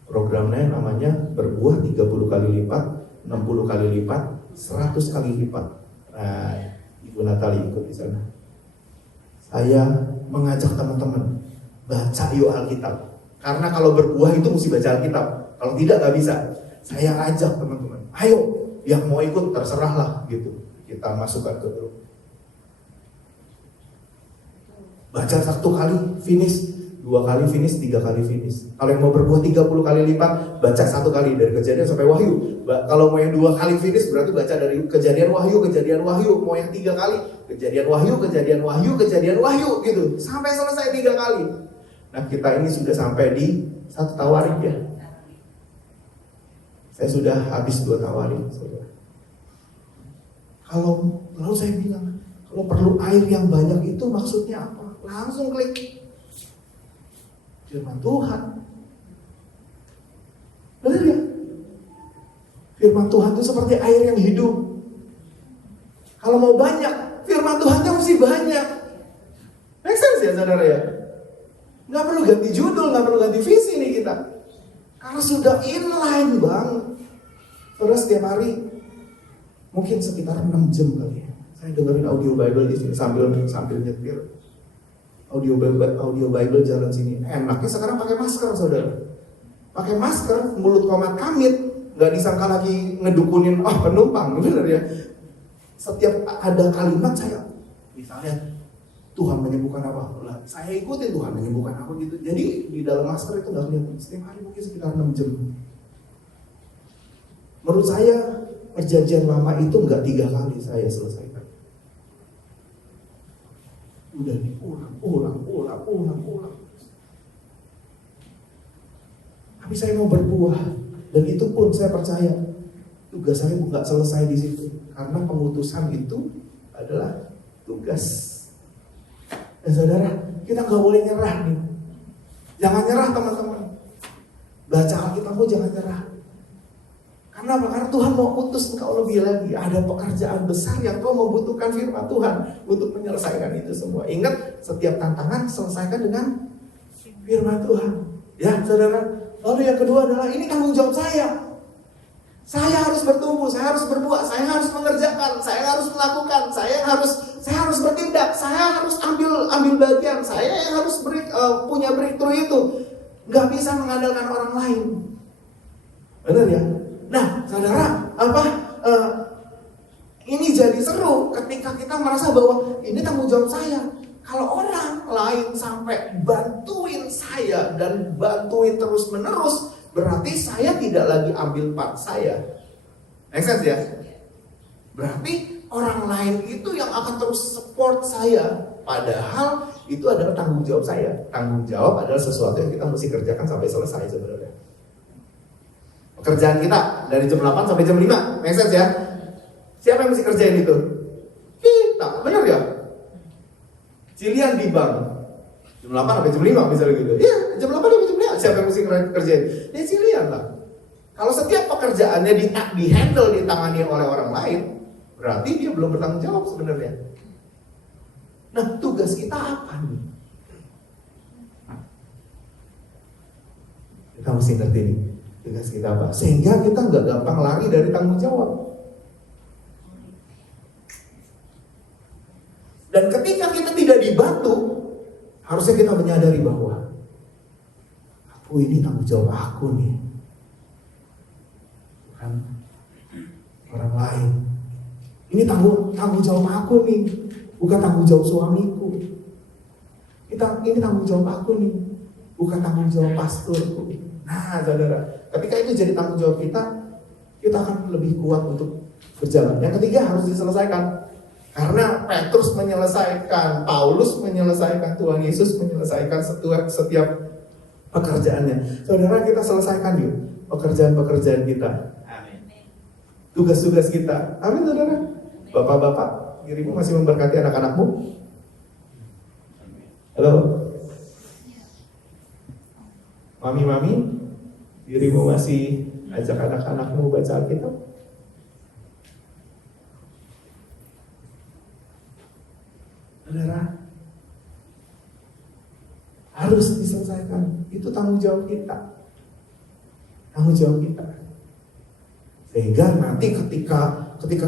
programnya namanya berbuah 30 kali lipat, 60 kali lipat, 100 kali lipat. Nah, Ibu Natali ikut di sana. Saya mengajak teman-teman baca yuk Alkitab. Karena kalau berbuah itu mesti baca Alkitab. Kalau tidak nggak bisa. Saya ajak teman-teman, ayo yang mau ikut terserahlah gitu. Kita masukkan ke grup. Baca 1 kali finish, 2 kali finish, 3 kali finish. Kalau yang mau berbuah 30 kali lipat, baca 1 kali dari Kejadian sampai Wahyu. Kalau mau yang 2 kali finish, berarti baca dari Kejadian Wahyu, Kejadian Wahyu. Mau yang 3 kali, Kejadian Wahyu, Kejadian Wahyu, Kejadian Wahyu gitu. Sampai selesai 3 kali. Nah, kita ini sudah sampai di 1 tawarik ya. Saya sudah habis 2 tawarik, saudara. Lalu saya bilang, kalau perlu air yang banyak itu maksudnya apa? Langsung klik firman Tuhan. Benar ya? Firman Tuhan itu seperti air yang hidup. Kalau mau banyak, firman Tuhannya mesti banyak. Make sense ya, saudara ya? Nggak perlu ganti judul, nggak perlu ganti visi nih kita. Karena sudah inline banget. Saudara, setiap hari mungkin sekitar 6 jam kali ya. Saya dengerin audio Bible di sini sambil nyetir. Audio Bible jalan sini. Enaknya sekarang pakai masker, saudara. Pakai masker, mulut komat kamit, nggak disangka lagi ngedukunin penumpang, bener ya. Setiap ada kalimat saya, misalnya Tuhan menyembuhkan apa, saya ikutin Tuhan menyembuhkan apa gitu. Jadi di dalam masker itu nggak kelihatan. Setiap hari mungkin sekitar 6 jam. Menurut saya perjanjian lama itu nggak 3 kali saya selesaikan. Udah ulang. Tapi saya mau berbuah, dan itu pun saya percaya tugas saya nggak selesai di situ, karena pengutusan itu adalah tugas. Dan saudara, kita nggak boleh nyerah nih. Jangan nyerah teman-teman. Baca Alkitabmu jangan nyerah. Karena apa? Karena Tuhan mau utus engkau lebih lagi. Ada pekerjaan besar yang kau membutuhkan firman Tuhan untuk menyelesaikan itu semua. Ingat, setiap tantangan selesaikan dengan firman Tuhan. Ya, saudara. Lalu yang kedua adalah ini tanggung jawab saya. Saya harus bertumbuh, saya harus berbuat, saya harus mengerjakan, saya harus melakukan, saya harus bertindak, saya harus ambil bagian, saya yang harus punya breakthrough itu. Gak bisa mengandalkan orang lain. Benar ya? Nah, saudara, ini jadi seru ketika kita merasa bahwa ini tanggung jawab saya. Kalau orang lain sampai bantuin saya dan bantuin terus menerus, berarti saya tidak lagi ambil part saya. Make sense ya? Berarti orang lain itu yang akan terus support saya. Padahal itu adalah tanggung jawab saya. Tanggung jawab adalah sesuatu yang kita mesti kerjakan sampai selesai sebenarnya. Pekerjaan kita dari jam 8 sampai jam 5. Make sense ya? Siapa yang mesti kerjain itu? Kita, benar ya? Cilian di bank jam 8 sampai jam 5 misalnya gitu. Iya, jam 8 sampai jam 5. Siapa yang mesti kerjain? Ya Cilian lah. Kalau setiap pekerjaannya di-handle, ditangani oleh orang lain, berarti dia belum bertanggung jawab sebenarnya. Nah, tugas kita apa nih? Kita mesti ngerti nih, tugas kita apa? Sehingga kita nggak gampang lari dari tanggung jawab. Dan ketika kita tidak dibantu, harusnya kita menyadari bahwa ini tanggung jawab aku nih, bukan orang lain. Ini tanggung jawab aku nih, bukan tanggung jawab suamiku. Ini tanggung jawab aku nih, bukan tanggung jawab pastorku. Nah, saudara, ketika itu jadi tanggung jawab kita akan lebih kuat untuk berjalan. Yang ketiga harus diselesaikan. Karena Petrus menyelesaikan, Paulus menyelesaikan, Tuhan Yesus menyelesaikan setiap pekerjaannya. Saudara, kita selesaikan yuk pekerjaan-pekerjaan kita. Amin. Tugas-tugas kita. Amin, saudara. Bapak-bapak, dirimu masih memberkati anak-anakmu? Halo? Mami-mami, dirimu masih ajak anak-anakmu baca Alkitab? Saudara, harus diselesaikan. Itu tanggung jawab kita. Tanggung jawab kita. Sehingga nanti ketika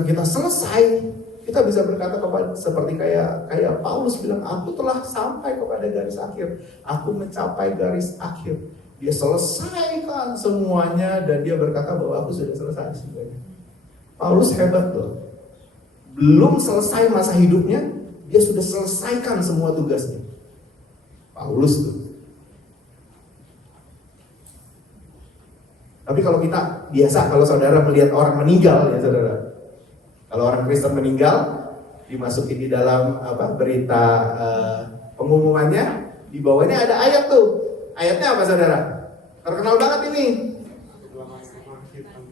kita selesai, kita bisa berkata seperti kayak Paulus bilang, aku telah sampai kepada garis akhir. Aku mencapai garis akhir. Dia selesaikan semuanya dan dia berkata bahwa aku sudah selesai semuanya. Paulus hebat loh. Belum selesai masa hidupnya, dia sudah selesaikan semua tugasnya. Paulus tuh. Tapi kalau kita biasa, kalau saudara melihat orang meninggal ya saudara, kalau orang Kristen meninggal, dimasukin di dalam berita pengumumannya, di bawahnya ada ayat tuh. Ayatnya apa saudara? Terkenal banget ini.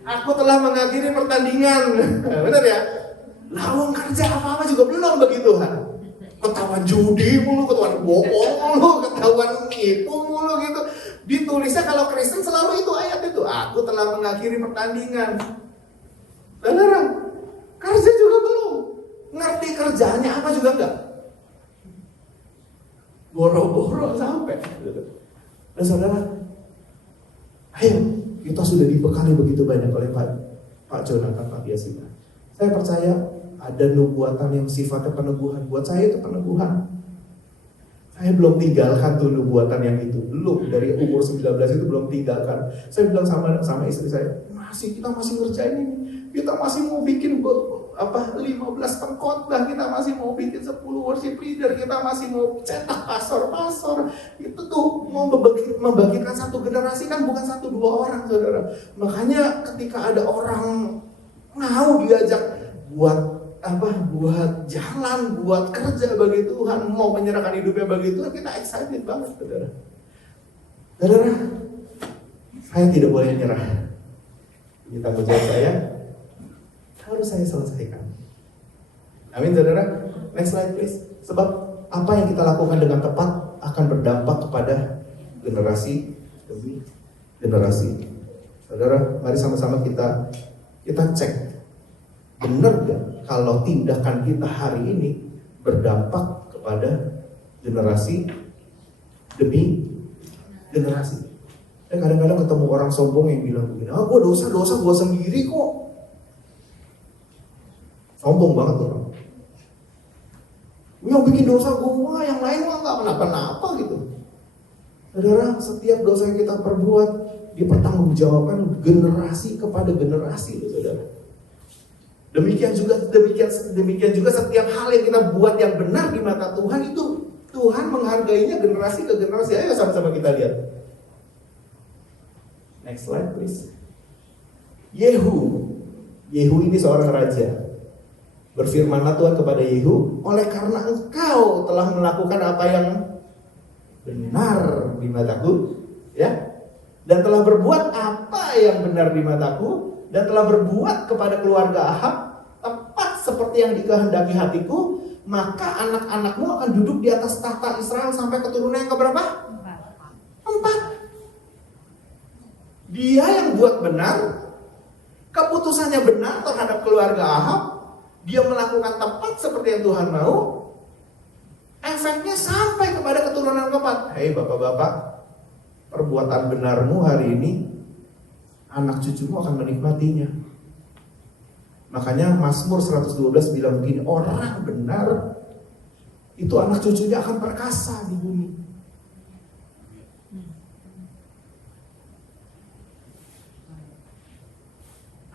Aku telah mengakhiri pertandingan. Benar ya? Lawang kerja apa-apa juga belum bagi Tuhan. Ketahuan judi mulu, ketahuan bohong mulu, ketahuan nipu mulu gitu. Ditulisnya kalau Kristen selalu itu ayat itu. Aku telah mengakhiri pertandingan. Saudara, kerja juga belum. Ngerti kerjaannya apa juga enggak. Boro-boro sampai. Dan saudara, ayo, kita sudah dibekali begitu banyak oleh Pak Jonathan, Pak Biasina. Saya percaya ada nubuatan yang sifatnya peneguhan. Buat saya itu peneguhan. Saya belum tinggalkan tuh nubuatan yang itu. Belum, dari umur 19 itu belum tinggalkan. Saya bilang sama istri saya, kita masih ngerjain ini. Kita masih mau bikin 15 pengkhotbah, kita masih mau bikin 10 worship leader, kita masih mau cetak pastor. Itu tuh mau membangkitkan satu generasi kan bukan 1-2 orang, saudara. Makanya ketika ada orang mau diajak buat jalan, buat kerja bagi Tuhan, mau menyerahkan hidupnya bagi Tuhan, kita excited banget, saudara. Saudara, saya tidak boleh nyerah. Ini tanggung jawab saya, harus saya selesaikan. Amin, saudara. Next slide please. Sebab apa yang kita lakukan dengan tepat akan berdampak kepada generasi demi generasi. Saudara, mari sama-sama kita cek, benar gak kalau tindakan kita hari ini berdampak kepada generasi demi generasi. Kadang-kadang ketemu orang sombong yang bilang begini, gue dosa gue sendiri kok. Sombong banget orang. Yang bikin dosa gue, yang lain mah gak kenapa-napa gitu. Saudara, setiap dosa yang kita perbuat dipertanggungjawabkan generasi kepada generasi, saudara. Demikian juga setiap hal yang kita buat yang benar di mata Tuhan itu Tuhan menghargainya generasi ke generasi. Ayo sama-sama kita lihat. Next slide please. Yehu ini seorang raja. Berfirmanlah Tuhan kepada Yehu, oleh karena engkau telah melakukan apa yang benar di mataku, ya, dan telah berbuat apa yang benar di mataku, dan telah berbuat kepada keluarga Ahab tepat seperti yang dikehendaki hatiku, maka anak-anakmu akan duduk di atas tahta Israel sampai keturunan yang keberapa? 4. Dia yang buat benar, keputusannya benar terhadap keluarga Ahab. Dia melakukan tepat seperti yang Tuhan mau. Efeknya sampai kepada keturunan keempat. Hei bapak-bapak, perbuatan benarmu hari ini, anak cucumu akan menikmatinya. Makanya Mazmur 112 bilang begini, orang benar itu anak cucunya akan perkasa di bumi.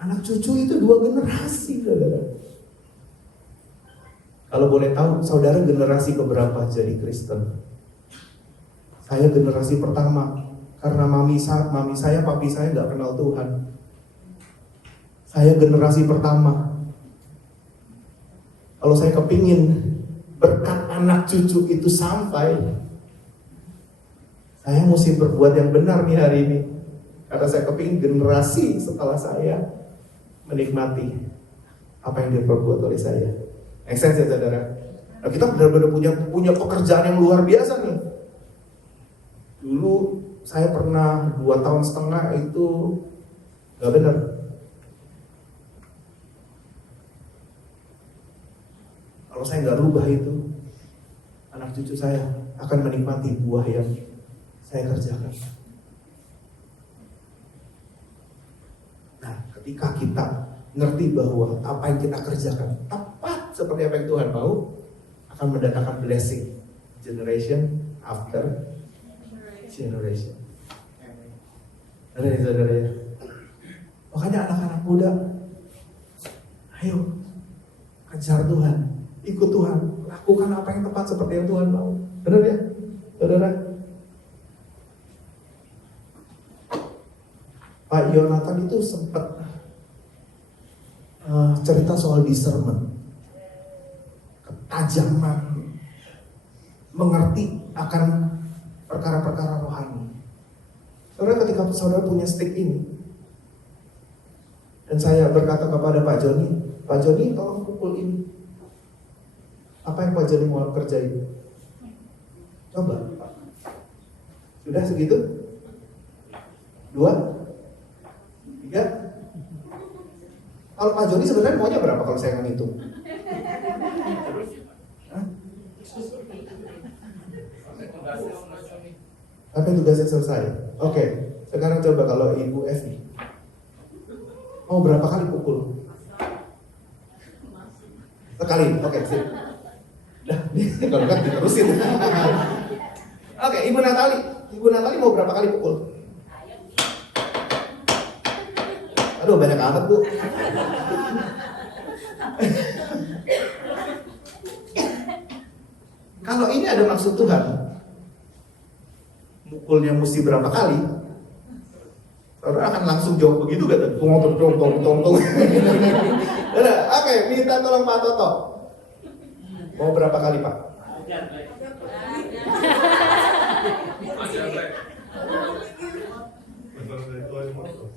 Anak cucu itu 2 generasi, saudara. Kalau boleh tahu, saudara generasi keberapa jadi Kristen? Saya generasi pertama, karena mami saya, papi saya nggak kenal Tuhan. Saya generasi pertama. Kalau saya kepingin berkat anak cucu itu sampai, saya mesti berbuat yang benar nih hari ini. Karena saya kepingin generasi setelah saya menikmati apa yang dia perbuat oleh saya. Make sense ya saudara? Nah, kita benar-benar punya pekerjaan yang luar biasa nih. Dulu saya pernah 2 tahun setengah itu gak benar. Kalau saya gak rubah itu, anak cucu saya akan menikmati buah yang saya kerjakan. Nah, ketika kita ngerti bahwa apa yang kita kerjakan tepat seperti apa yang Tuhan mau, akan mendatangkan blessing generation after generation. Ada nih saudara ya. Makanya anak-anak muda, ayo kejar Tuhan, ikut Tuhan, lakukan apa yang tepat seperti yang Tuhan mau. Benar ya, saudara? Pak Yonatan itu sempat cerita soal discernment, ketajaman, mengerti akan perkara-perkara rohani. Saudara, ketika saudara punya stick ini, dan saya berkata kepada Pak Joni tolong pukul ini. Apa yang Pak Joni mau kerjain? Coba. Sudah segitu? 2? 3? Kalau Pak Joni sebenarnya maunya berapa kalau saya ngitung? Sampai tugasnya selesai. Oke, sekarang coba kalau Ibu Evi mau berapa kali pukul? Sekali. Oke, sip. Dah, kalau kan diterusin. Oke, Ibu Natali mau berapa kali pukul? Aduh, banyak amat, Bu. Kalau ini ada maksud Tuhan, mukulnya mesti berapa kali? Saudara akan langsung jawab begitu gak? Tong. Oke, minta tolong Pak Toto. Mau berapa kali, Pak?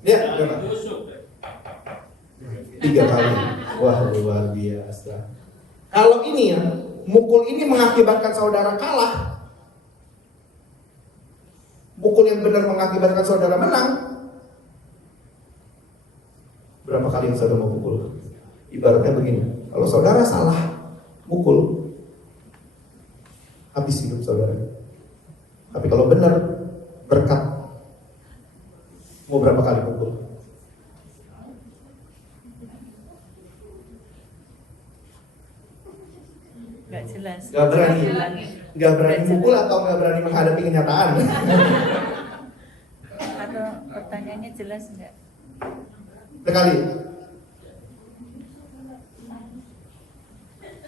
Ya, berapa? 3 kali. Wah, luar biasa. Kalau ini ya, mukul ini mengakibatkan saudara kalah. Mukul yang benar mengakibatkan saudara menang. Berapa kali yang saudara mau pukul? Ibaratnya begini, kalau saudara salah mukul, habis hidup saudara. Tapi kalau benar, berkat, mau berapa kali pukul? Gak jelas. Gak berani mukul atau gak berani menghadapi kenyataan? Atau pertanyaannya jelas enggak? Sekali.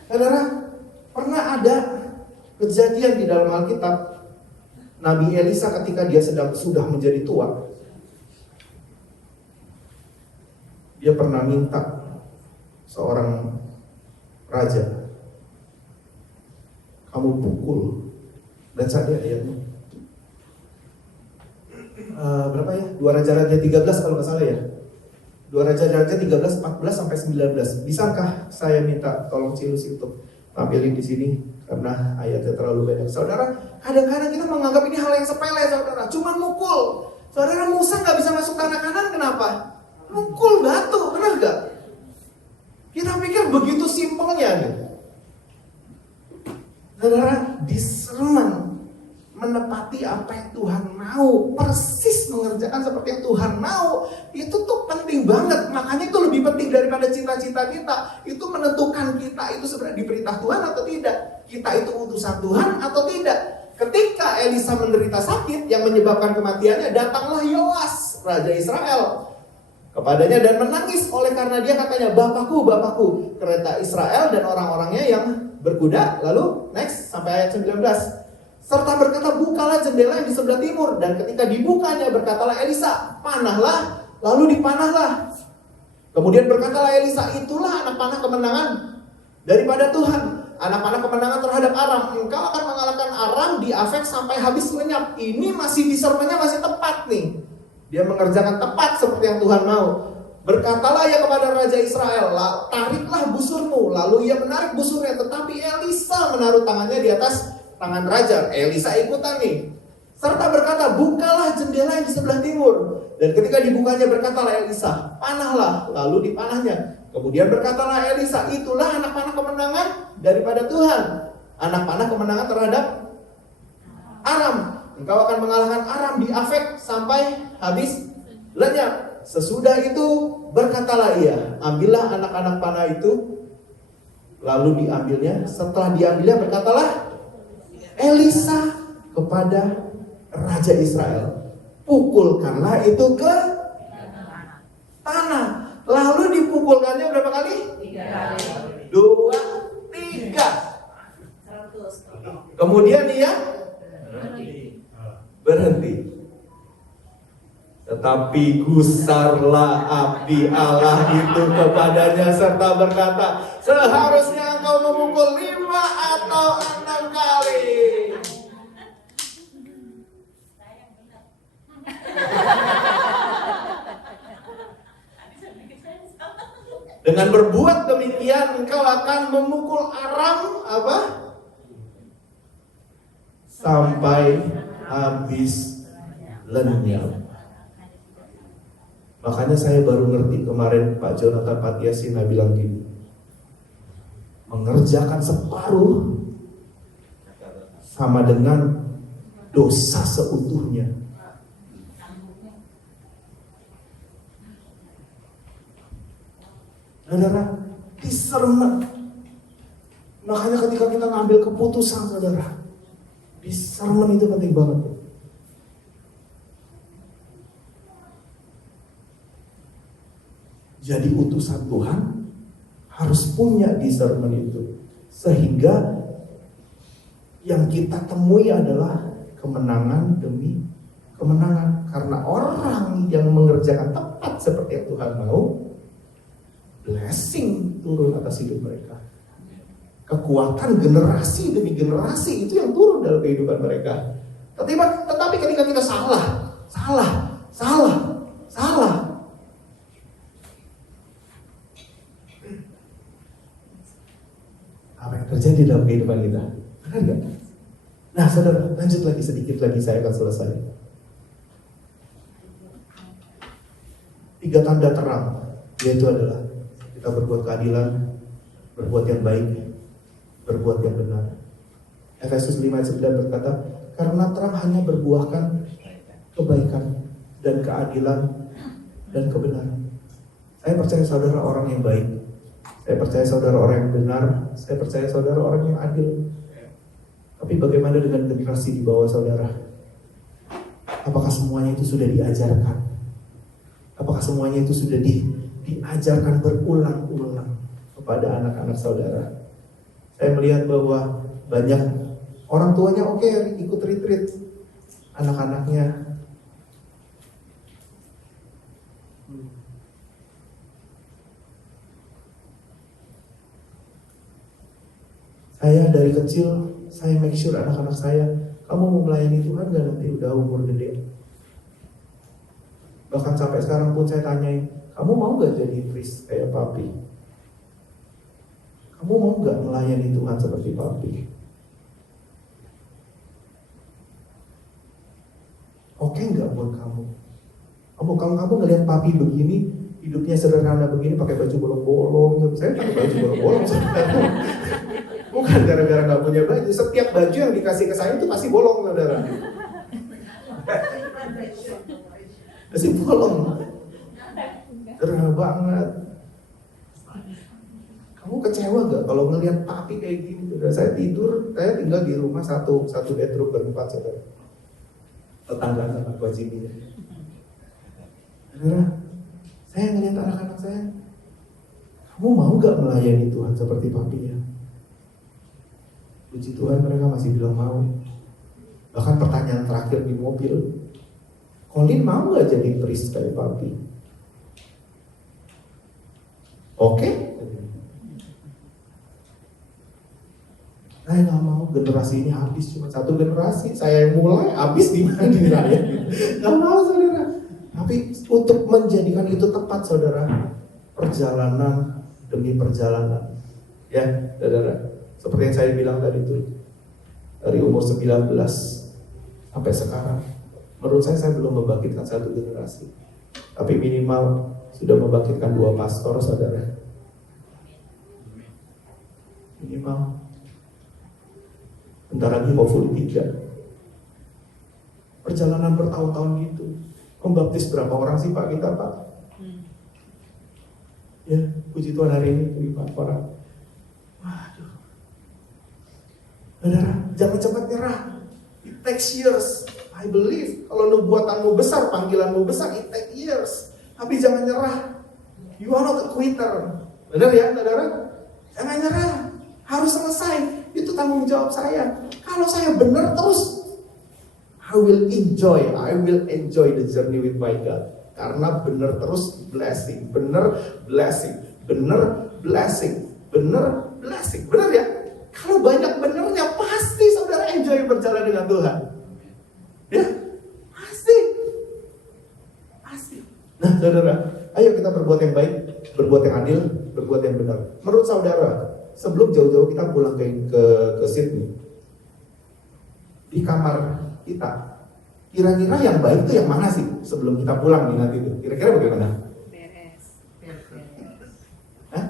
Saudara, pernah ada kejadian di dalam Alkitab, Nabi Elisa ketika dia sudah menjadi tua, dia pernah minta seorang raja, kamu pukul, dan saat dia ayatnya berapa ya? 2 Raja-Raja 13 kalau nggak salah ya. 2 Raja-Raja 13, 14 sampai 19. Bisakah saya minta tolong Cilusi untuk tampilin di sini karena ayatnya terlalu banyak. Saudara, kadang-kadang kita menganggap ini hal yang sepele, saudara. Cuman mukul. Saudara, Musa nggak bisa masuk tanah Kanan, kenapa? Mukul batu, benar nggak? Kita pikir begitu simpelnya nih. Saudara, discernment, menepati apa yang Tuhan mau, persis mengerjakan seperti yang Tuhan mau, itu tuh penting banget. Makanya itu lebih penting daripada cita-cita kita. Itu menentukan kita itu sebenarnya diperintah Tuhan atau tidak, kita itu utusan Tuhan atau tidak. Ketika Elisa menderita sakit yang menyebabkan kematiannya, datanglah Yoas, Raja Israel, kepadanya dan menangis oleh karena dia katanya, Bapakku, kereta Israel dan orang-orangnya yang berkuda. Lalu next sampai ayat 19. Serta berkata, bukalah jendela yang di sebelah timur. Dan ketika dibukanya berkatalah Elisa, panahlah, lalu dipanahlah. Kemudian berkatalah Elisa, itulah anak panah kemenangan daripada Tuhan. Anak panah kemenangan terhadap Aram. Engkau akan mengalahkan Aram di Afek sampai habis lenyap. Ini masih discernmentnya masih tepat nih. Dia mengerjakan tepat seperti yang Tuhan mau. Berkatalah ia kepada Raja Israel, tariklah busurmu. Lalu ia menarik busurnya, tetapi Elisa menaruh tangannya di atas tangan Raja. Elisa ikutan nih. Serta berkata, bukalah jendela yang di sebelah timur. Dan ketika dibukanya berkatalah Elisa, panahlah, lalu dipanahnya. Kemudian berkatalah Elisa, itulah anak panah kemenangan daripada Tuhan. Anak panah kemenangan terhadap Aram. Engkau akan mengalahkan Aram di Afek sampai habis lenyap. Sesudah itu berkatalah ia, ambillah anak-anak panah itu. Lalu diambilnya. Setelah diambilnya berkatalah Elisa kepada Raja Israel, pukulkanlah itu ke tanah. Lalu dipukulkannya berapa kali? 2, 3. Kemudian dia berhenti. Tetapi gusarlah abdi Allah itu kepadanya serta berkata, seharusnya engkau memukul 5 atau 6 kali. Dengan berbuat demikian engkau akan memukul Aram apa? Sampai habis lenyap. Makanya saya baru ngerti kemarin Pak Jonathan Patiasina bilang gini, mengerjakan separuh sama dengan dosa seutuhnya. Saudara, discernment. Makanya ketika kita ngambil keputusan, saudara, discernment itu penting banget. Jadi utusan Tuhan harus punya discernment itu. Sehingga yang kita temui adalah kemenangan demi kemenangan. Karena orang yang mengerjakan tepat seperti yang Tuhan mau, blessing turun atas hidup mereka. Kekuatan generasi demi generasi itu yang turun dalam kehidupan mereka. Tetapi ketika kita salah, apa yang terjadi dalam kehidupan kita? Benar gak? Nah saudara, lanjut lagi sedikit lagi, saya akan selesai. 3 tanda terang, yaitu adalah kita berbuat keadilan, berbuat yang baik, berbuat yang benar. Efesus 5 ayat 9 berkata, karena terang hanya berbuahkan kebaikan dan keadilan dan kebenaran. Saya percaya saudara orang yang baik. Saya percaya saudara orang yang benar. Saya percaya saudara orang yang adil. Tapi bagaimana dengan generasi di bawah saudara? Apakah semuanya itu sudah diajarkan? Apakah semuanya itu sudah diajarkan berulang-ulang kepada anak-anak saudara? Saya melihat bahwa banyak orang tuanya oke, ikut retreat, anak-anaknya saya dari kecil, saya make sure anak-anak saya, kamu mau melayani Tuhan gak nanti udah umur gede? Bahkan sampai sekarang pun saya tanyain, kamu mau gak jadi priest kayak papi? Kamu mau gak melayani Tuhan seperti papi? Oke gak buat kamu? Kamu ngeliat papi begini, hidupnya sederhana begini, pakai baju bolong-bolong. Saya pakai baju bolong-bolong. Bukan gara-gara gak punya baju. Setiap baju yang dikasih ke saya itu pasti bolong, saudara. Pasti bolong. Sederhana banget. Kamu kecewa gak kalau ngelihat papi kayak gini? Saudara? Saya tinggal di rumah satu bedroom berempat, saudara. Tetangga sama kewajibannya. Saudara, saya ngelihat anak-anak saya, kamu mau gak melayani Tuhan seperti papinya? Puji Tuhan mereka masih bilang mau. Bahkan pertanyaan terakhir di mobil, Colin mau gak jadi priest kayak papi? Oke. Saya gak mau, generasi ini habis, cuma satu generasi. Saya yang mulai, habis di mana di saya. Gak mau saudara. Tapi untuk menjadikan itu tepat saudara, perjalanan demi perjalanan. Ya saudara, seperti yang saya bilang tadi itu, dari umur 19 sampai sekarang, menurut saya belum membangkitkan satu generasi, tapi minimal sudah membangkitkan 2 pastor saudara. Minimal. Bentar lagi hopefully 3. Perjalanan bertahun-tahun gitu. Membaptis berapa orang sih Pak kita Pak? Ya, puji Tuhan hari ini 5 orang. Waduh. Saudara, jangan cepat nyerah. It takes years. I believe kalau nubuatanmu besar, panggilanmu besar, it takes years. Tapi jangan nyerah. You are not a quitter. Benar ya, saudara? Jangan nyerah. Harus selesai. Itu tanggung jawab saya. Kalau saya benar terus, I will enjoy the journey with my God. Karena benar terus blessing, benar blessing, benar blessing, benar blessing. Benar ya? Kalau banyak benernya pasti saudara enjoy berjalan dengan Tuhan. Ya, pasti. Pasti. Nah saudara, ayo kita berbuat yang baik, berbuat yang adil, berbuat yang benar. Menurut saudara, sebelum jauh-jauh kita pulang ke Sydney, di kamar kita, kira-kira yang baik itu yang mana sih sebelum kita pulang nih nanti itu? Kira-kira bagaimana? Beres. Hah?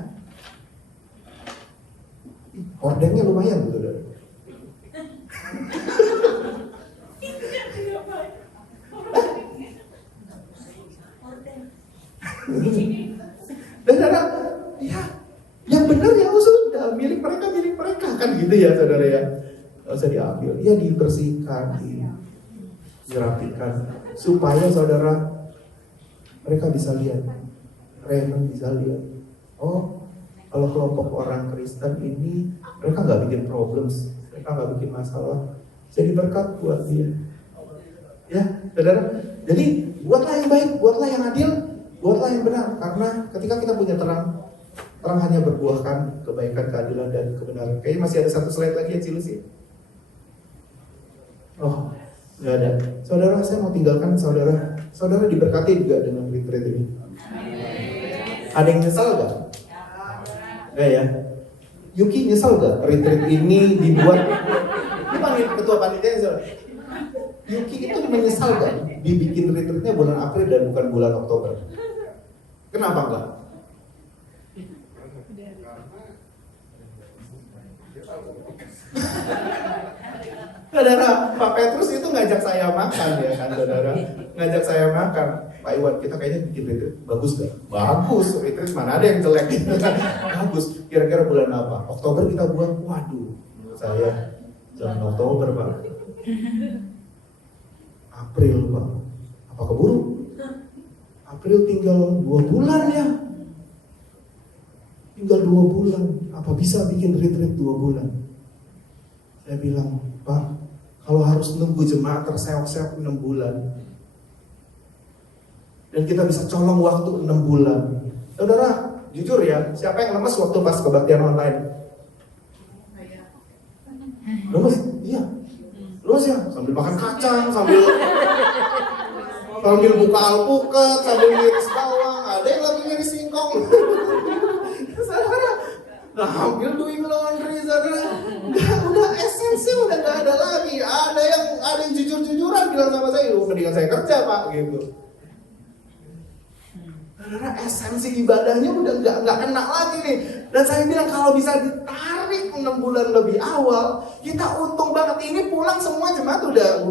Hordengnya lumayan gitu saudara. Dan saudara, ya, yang benar ya sudah milik mereka kan gitu ya saudara ya. Nggak usah diambil, ya dibersihkan, dirapikan supaya saudara mereka bisa lihat, Raymond bisa lihat. Oh, kalau kelompok orang Kristen ini mereka nggak bikin problems, mereka nggak bikin masalah, jadi berkat buat dia. Ya, saudara. Jadi buatlah yang baik, buatlah yang adil, buatlah yang benar. Karena ketika kita punya terang hanya berbuahkan kebaikan, keadilan, dan kebenaran. Kayaknya masih ada satu slide lagi ya Cilusi. Oh, nggak ada. Saudara, saya mau tinggalkan saudara. Saudara diberkati juga dengan retreat ini. Ada yang nyesal gak? Nggak ya? Yuki nyesal gak retreat ini dibuat? Ini panggil ketua panitia nyesal. Yuki itu menyesal gak dibikin retreatnya bulan April dan bukan bulan Oktober? Kenapa enggak? Saudara, Pak Petrus itu ngajak saya makan ya kan saudara. Ngajak saya makan. Pak Iwan, kita kayaknya bikin retreat. Bagus gak? Bagus, retreat mana ada yang jelek gitu kan. Bagus, kira-kira bulan apa? Oktober kita buat, waduh. Menurut saya, jangan Oktober Pak. April Pak. Apa keburu? April tinggal 2 bulan ya. Tinggal 2 bulan. Apa bisa bikin retreat 2 bulan? Saya bilang, Pak, kalau harus nunggu jemaat terseok-seok 6 bulan, dan kita bisa colong waktu 6 bulan. Saudara, jujur ya, siapa yang lemes waktu pas kebaktian online? Lemes? Iya. Lemes ya, sambil makan kacang, sambil buka alpukat, sambil ngiris bawang, ada yang lagi ngiris singkong. Saudara, hampir doing laundry, saudara. Udah esensi udah gak ada lagi. Ada yang jujur-jujuran bilang sama saya, mendingan saya kerja Pak, gitu. Saudara, esensi ibadahnya udah gak kena lagi nih. Dan saya bilang kalau bisa ditarik 6 bulan lebih awal, kita untung banget. Ini pulang semua jemaat udah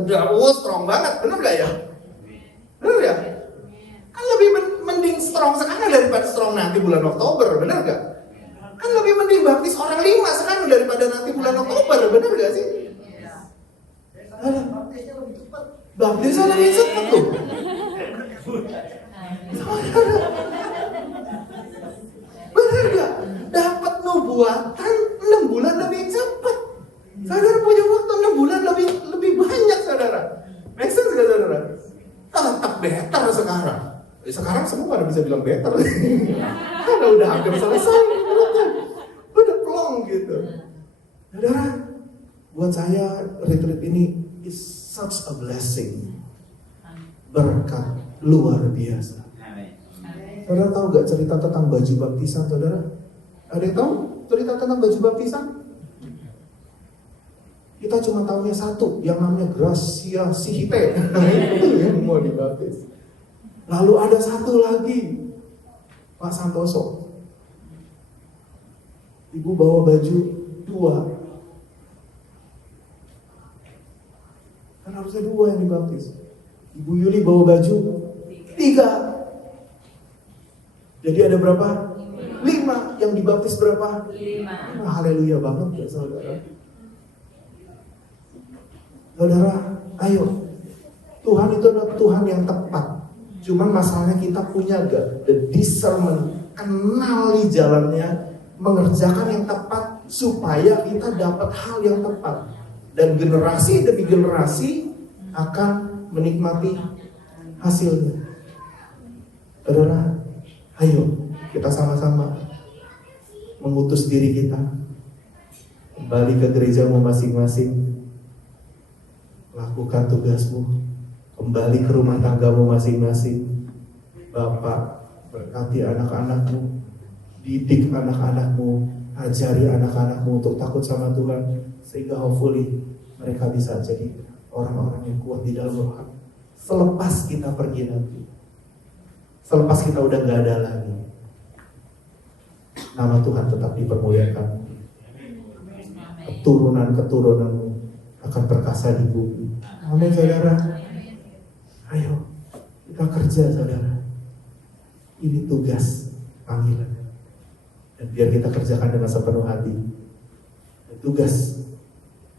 strong banget, bener gak ya? Bener ya? Kan lebih mending strong sekarang daripada strong nanti bulan Oktober, bener gak? Kan lebih mending baptis orang 5 sekarang daripada nanti bulan Oktober, bener gak sih? Baptisnya lebih cepat tuh. Bener gak? Dapat nubuatan 6 bulan lebih cepat. mana bisa bilang better. Karena udah hampir selesai, udah plong gitu. Saudara, buat saya retreat ini is such a blessing, berkat luar biasa. Saudara tahu gak cerita tentang baju baptisan, saudara? Ada yang tahu cerita tentang baju baptisan? Kita cuma tahunya satu, yang namanya Gracia Sihite. Itu yang mau dibaptis. Lalu ada satu lagi, Pak Santoso. Ibu bawa baju 2. Kan harusnya 2 yang dibaptis. Ibu Yuli bawa baju 3. Jadi ada berapa? 5. Yang dibaptis berapa? 5. Haleluya banget ya saudara. Saudara, ayo. Tuhan itu adalah Tuhan yang tepat. Cuman masalahnya kita punya gak the discernment, kenali jalannya, mengerjakan yang tepat supaya kita dapat hal yang tepat. Dan generasi demi generasi akan menikmati hasilnya. Saudara, ayo kita sama-sama mengutus diri kita kembali ke gerejamu masing-masing. Lakukan tugasmu, kembali ke rumah tanggamu masing-masing. Bapak, berkati anak-anakmu, didik anak-anakmu, ajari anak-anakmu untuk takut sama Tuhan, sehingga hopefully mereka bisa jadi orang-orang yang kuat di dalam roh. Selepas kita pergi nanti, selepas kita udah gak ada lagi, nama Tuhan tetap dipermuliakan. Keturunan-keturunanmu akan perkasa di bumi. Amin saudara. Ayo kita kerja saudara. Ini tugas panggilan. Dan biar kita kerjakan dengan sepenuh hati. Dan tugas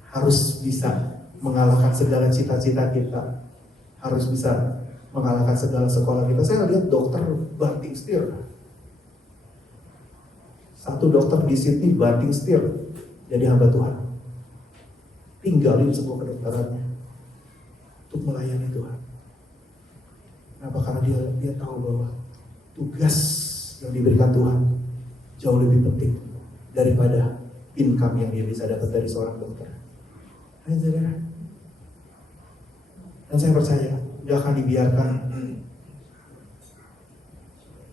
harus bisa mengalahkan segala cita-cita kita. Harus bisa mengalahkan segala sekolah kita. Saya lihat dokter banting setir. Satu dokter di Sydney banting setir jadi hamba Tuhan. Tinggalin semua kedokterannya untuk melayani Tuhan. Kenapa? Karena dia tahu bahwa tugas yang diberikan Tuhan jauh lebih penting daripada income yang dia bisa dapat dari seorang dokter. Ayo saudara. Dan saya percaya dia akan dibiarkan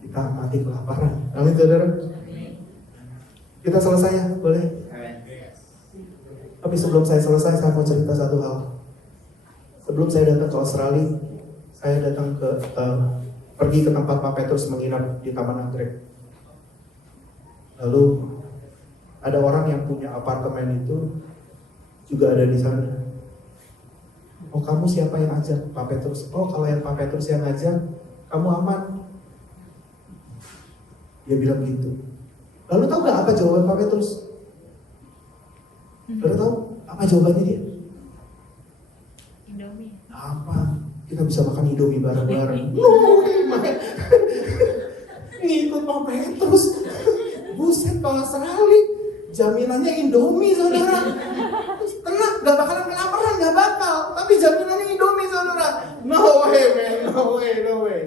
kita mati kelaparan. Amin saudara. Kita selesai ya, boleh? Tapi sebelum saya selesai, saya mau cerita satu hal. Sebelum saya datang ke Australia, saya datang pergi ke tempat Pak Petrus menginap di Taman Anggrek. Lalu ada orang yang punya apartemen itu juga ada di sana. Oh, kamu siapa yang ajak? Pak Petrus. Oh, kalau yang Pak Petrus yang ajak, kamu aman. Dia bilang gitu. Lalu tahu gak apa jawaban Pak Petrus? Saudara tahu apa jawabannya dia? Indomie. Apa? Kita bisa makan Indomie bareng-bareng. Ngikut Pak Petrus. Buset Pak Australia. Jaminannya Indomie saudara. Tenang, gak bakalan kelaparan, gak bakal. Tapi jaminannya Indomie saudara. No way man, no way.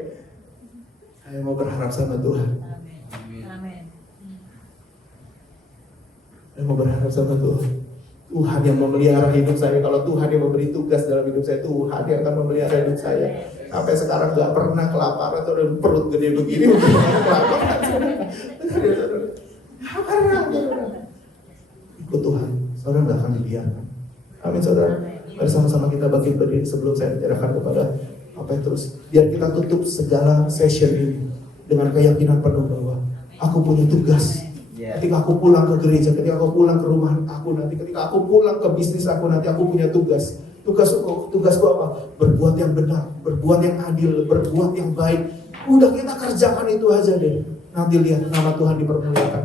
Saya mau berharap sama Tuhan. Amin. Saya mau berharap sama Tuhan. Tuhan yang memelihara hidup saya. Kalau Tuhan yang memberi tugas dalam hidup saya, Tuhan yang akan memelihara hidup saya. Sampai sekarang gak pernah kelaparan atau perut gede begini. Kelaparan. Ikut Tuhan, saudara gak akan dibiarkan. Amin saudara. Mari sama-sama kita bangkit berdiri sebelum saya menyerahkan kepada Pak Petrus. Biar kita tutup segala session ini dengan keyakinan penuh bahwa aku punya tugas. Ketika aku pulang ke gereja, ketika aku pulang ke rumah aku nanti, ketika aku pulang ke bisnis aku nanti, aku punya tugas. Tugasku apa? Berbuat yang benar, berbuat yang adil, berbuat yang baik. Udah kita kerjakan itu aja deh. Nanti lihat nama Tuhan dipermuliakan.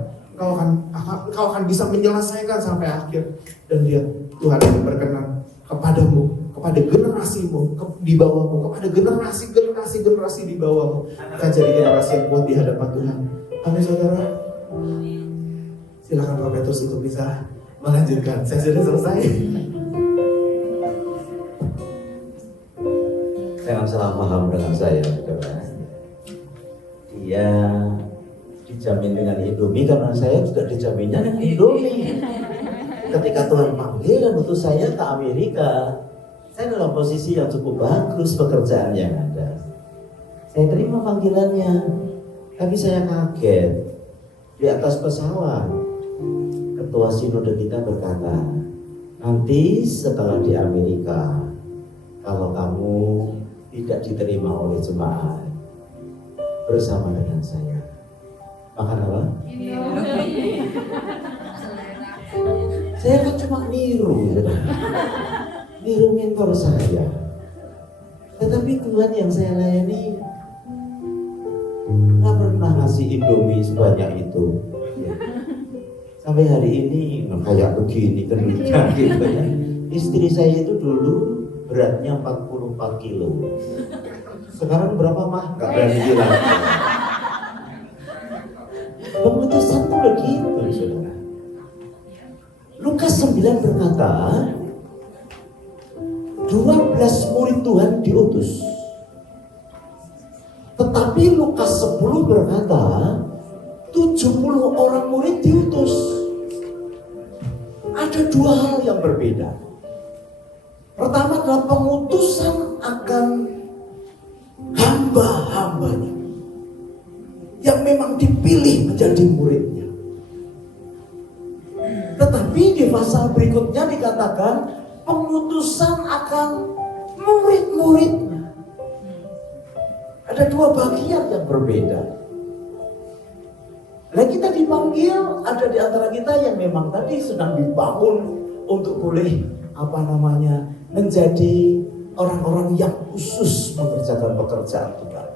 Kau akan bisa menyelesaikan sampai akhir. Dan lihat Tuhan akan berkenan kepadamu, kepada generasimu di bawahmu, kepada generasi di bawahmu. Kita jadi generasi yang kuat di hadapan Tuhan. Amin saudara. Silakan Pak Petrus untuk bisa melanjutkan. Saya sudah selesai. Jangan salah paham dengan saya, saudara. Ya, dijamin dengan Indomie karena saya juga dijaminnya dengan Indomie. Ketika Tuhan panggil dan utus saya ke Amerika, saya dalam posisi yang cukup bagus pekerjaan yang ada. Saya terima panggilannya, tapi saya kaget. Di atas pesawat, ketua sinode kita berkata, nanti setelah di Amerika, kalau kamu tidak diterima oleh jemaat bersama dengan saya, makan apa? Saya kan cuma niru, niru mentor saya. Tetapi Tuhan yang saya layani nggak pernah ngasih Indomie sebanyak itu. Ya. Sampai hari ini kayak begini gendutnya gitu ya. Istri saya itu dulu beratnya 44 kilo. Sekarang berapa mah? Gak berani bilang. Pemutusan itu begitu, saudara. Lukas 9 berkata, 12 murid Tuhan diutus. Tetapi Lukas 10 berkata, 70 orang murid diutus. Ada dua hal yang berbeda. Pertama adalah pengutusan akan hamba-hambanya yang memang dipilih menjadi muridnya. Tetapi di pasal berikutnya dikatakan pengutusan akan murid-muridnya. Ada dua bagian yang berbeda. Nah, kita dipanggil, ada di antara kita yang memang tadi sedang dibangun untuk boleh menjadi orang-orang yang khusus mengerjakan pekerjaan Tuhan,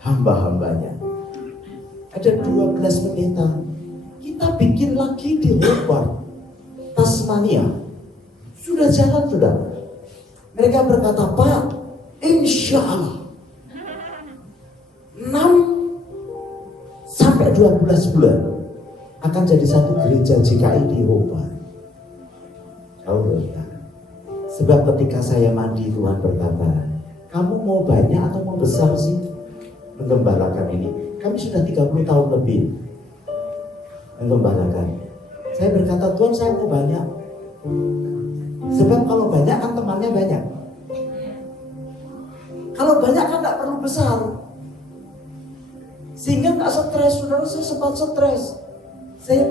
hamba-hambanya. Ada 12 pendeta. Kita bikin lagi di Hobart, Tasmania. Sudah jalan sudah. Mereka berkata, Pak, insya Allah 6 sampai 12 bulan akan jadi satu gereja GKI di Hobart. Tahu ya? Sebab ketika saya mandi, Tuhan berkata, kamu mau banyak atau mau besar sih menggembalakan ini? Kami sudah 30 tahun lebih menggembalakan. Saya berkata, Tuhan, saya mau banyak. Sebab kalau banyak kan temannya banyak. Kalau banyak kan gak perlu besar. Sehingga gak stres, saudara. Saya sempat stres. Saya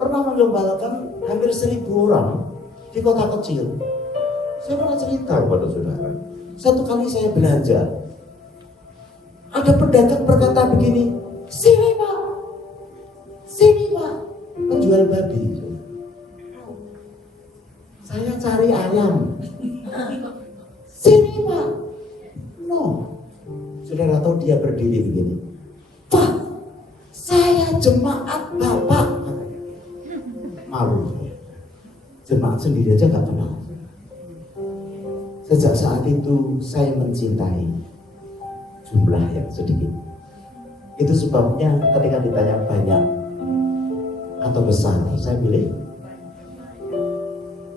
pernah menggembalakan hampir 1.000 orang di kota kecil. Saya pernah cerita kepada saudara. Satu kali saya belanja, ada pedagang berkata begini, sini Pak, menjual babi. Saya cari ayam, sini Pak. No, saudara tahu dia berdiri begini, Pak, saya jemaat Bapak. Malu, jemaat sendiri aja gak kenal. Sejak saat itu saya mencintai jumlah yang sedikit. Itu sebabnya ketika ditanya banyak atau besar, saya pilih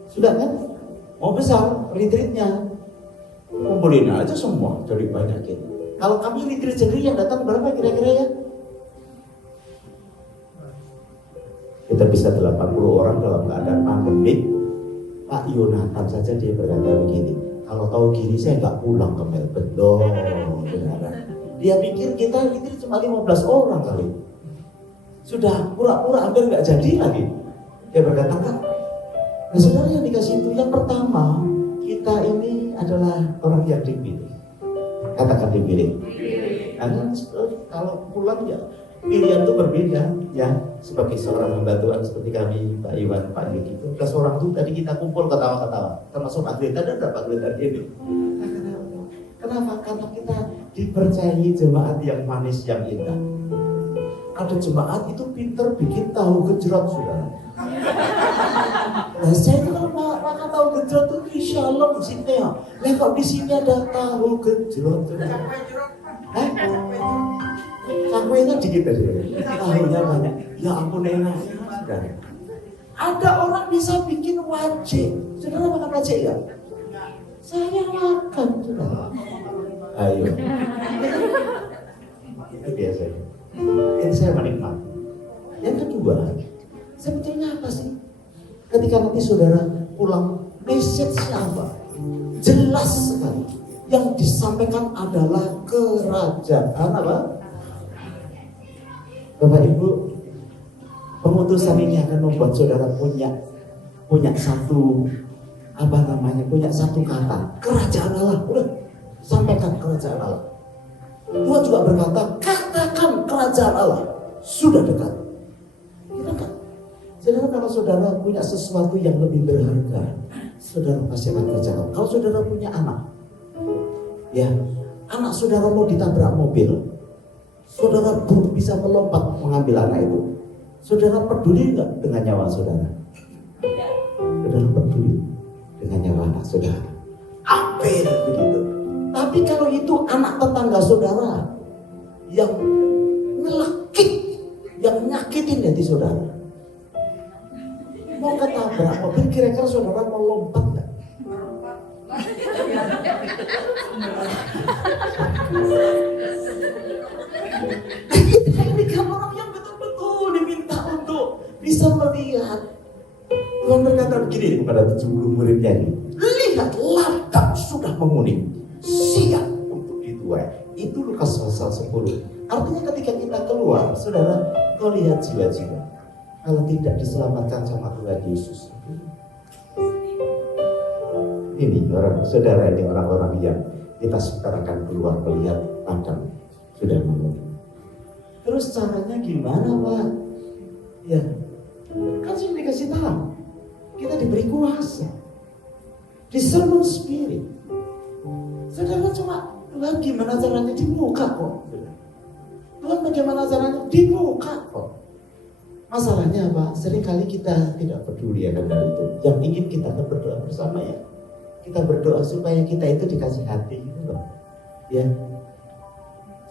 sudah kan, mau besar retreatnya, kumpulin aja semua dari banyak gitu. Kalau kami retreat sendiri yang datang berapa kira-kira ya? Kita bisa 80 orang dalam keadaan pandemik. Pak Yonatan saja dia berkata begini, kalau tahu gini saya nggak pulang ke Melbourne. Loh, dia pikir kita retreat cuma 15 orang kali. Sudah pura-pura hampir nggak jadi lagi. Dia berkata, Kak, nah saudara yang dikasih itu yang pertama, kita ini adalah orang yang dipilih. Katakan dipilih. Karena kalau pulang ya pilihan itu berbeda ya. Sebagai seorang hamba Tuhan seperti kami, Pak Iwan, Pak Yuki itu 12 orang itu tadi kita kumpul ketawa-ketawa, termasuk Pak Greta dan Pak Greta ini. Kenapa? Karena kita dipercayai jemaat yang manis, yang indah. Ada jemaat itu pinter bikin tahu gejrot, saudara. Nah, saya kalau makan tahu gejrot itu insya Allah di sini ya. Nah, kok di sini ada tahu gejrot? Cangkwenya dikit aja, tahunya banyak. Ya ampun enak, saudara. Ada orang bisa bikin wajik. Saudara makan wajik ya? Saya makan, saudara. Ayo. Itu biasa. Itu saya menikmati. Yang kedua, sebetulnya apa sih? Ketika nanti saudara pulang, message apa? Jelas sekali. Yang disampaikan adalah kerajaan apa? Bapak Ibu, pengutusan ini akan membuat saudara punya satu punya satu kata, kerajaan Allah. Udah, sampaikan kerajaan Allah. Tuhan juga berkata, katakan kerajaan Allah sudah dekat. Kira-kira, saudara, kalau saudara punya sesuatu yang lebih berharga, saudara pasti akan kerjakan. Kalau saudara punya anak, ya, anak saudara mau ditabrak mobil, saudara bisa melompat mengambil anak itu. Saudara peduli nggak dengan nyawa saudara? Saudara peduli dengan nyawa anak saudara? Ambil begitu. Tapi kalau itu anak tetangga saudara yang nyelekit, yang nyakitin hati saudara, mau ketabrak mobil, kira-kira saudara mau lompat nggak? Ini kan orang yang betul-betul diminta untuk bisa melihat. Tuhan berkata begini kepada 70 muridnya ini, lihat ladang sudah menguning, siap untuk dituai. Itu Lukas pasal 10. Artinya ketika kita keluar, saudara, kau lihat jiwa-jiwa kalau tidak diselamatkan sama Tuhan Yesus. Ini saudara, ini orang-orang yang kita sekarang akan keluar melihat ladang sudah menguning. Terus caranya gimana, Pak? Ya, kan saya dikasih tahu, kita diberi kuasa, discernment spirit. Saudara, cuma Tuhan gimana caranya dibuka kok. Tuhan bagaimana caranya dibuka kok. Masalahnya apa? Seringkali kita tidak peduli akan hal itu. Yang ingin kita berdoa bersama ya. Kita berdoa supaya kita itu dikasih hati gitu loh. Ya.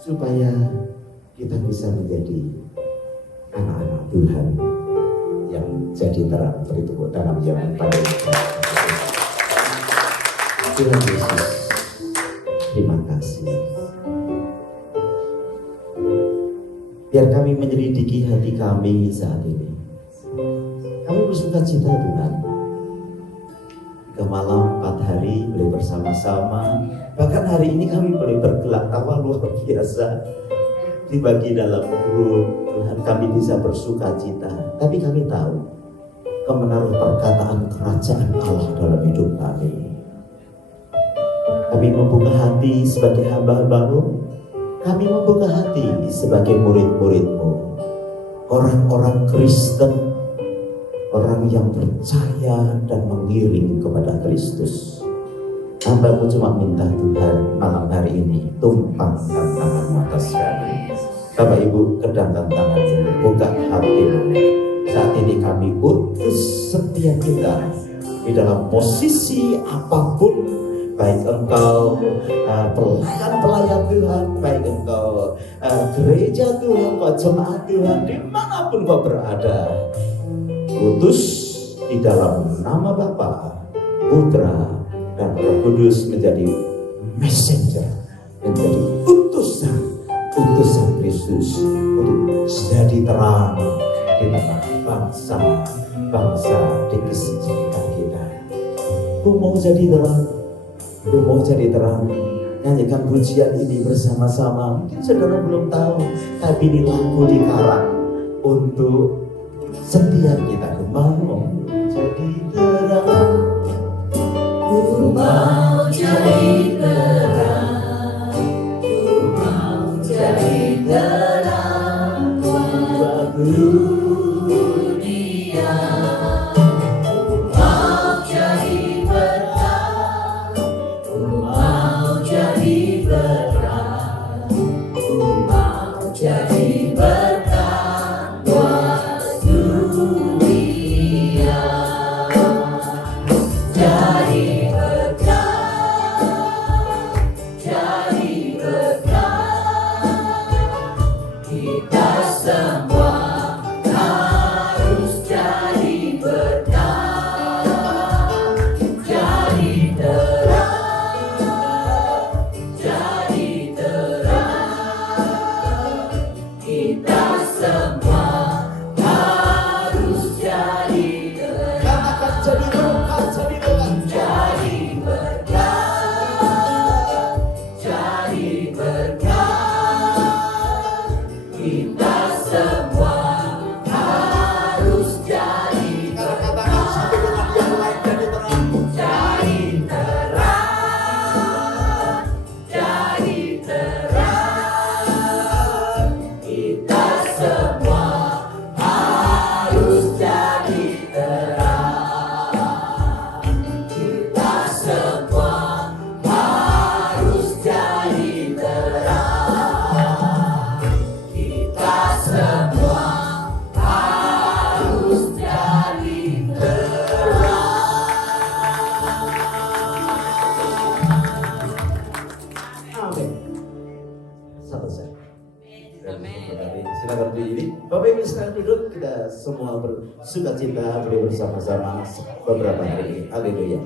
Supaya kita bisa menjadi anak-anak Tuhan yang jadi terang beritubuh dalam zaman pandemi. Tuhan Yesus, terima kasih. Biar kami menyelidiki hati kami saat ini. Kami bersuka cita Tuhan. 3 malam 4 hari boleh bersama-sama. Bahkan hari ini kami boleh bergelak tawa luar biasa. Dibagi dalam grup, Tuhan kami bisa bersuka cita. Tapi kami tahu Kau menaruh perkataan kerajaan Allah dalam hidup kami. Kami membuka hati sebagai hamba-hamba-Mu. Kami membuka hati sebagai murid-murid-Mu. Orang-orang Kristen, orang yang percaya dan mengiring kepada Kristus. Hamba-Mu cuma minta Tuhan malam hari ini tumpangkan tangan-Mu atas kami. Bapak Ibu, kedangkan tangan-Mu, buka hati-Mu. Saat ini kami utus setiap kita di dalam posisi apapun, baik Engkau pelayan-pelayan Tuhan, baik Engkau gereja Tuhan, Engkau jemaat Tuhan, dimanapun Kau berada. Utus di dalam nama Bapa, Putra, dan Roh Kudus menjadi messenger, menjadi utusan Kristus untuk jadi terang di tengah bangsa di sekitar kita. Ku mau jadi terang, nyanyikan pujian ini bersama-sama. Mungkin saudara belum tahu, tapi ini lagu dikarang untuk setiap kita. Ku mau jadi terang, ku mau jadi terang, ku mau jadi terang buat dunia. Ku mau jadi terang, ku mau jadi terang, ku mau jadi terang buat dunia. Jadi kita semua harus jadi berkat, jadi terang, kita kita semua bersuka cita beri bersama-sama beberapa hari ini. Haleluya.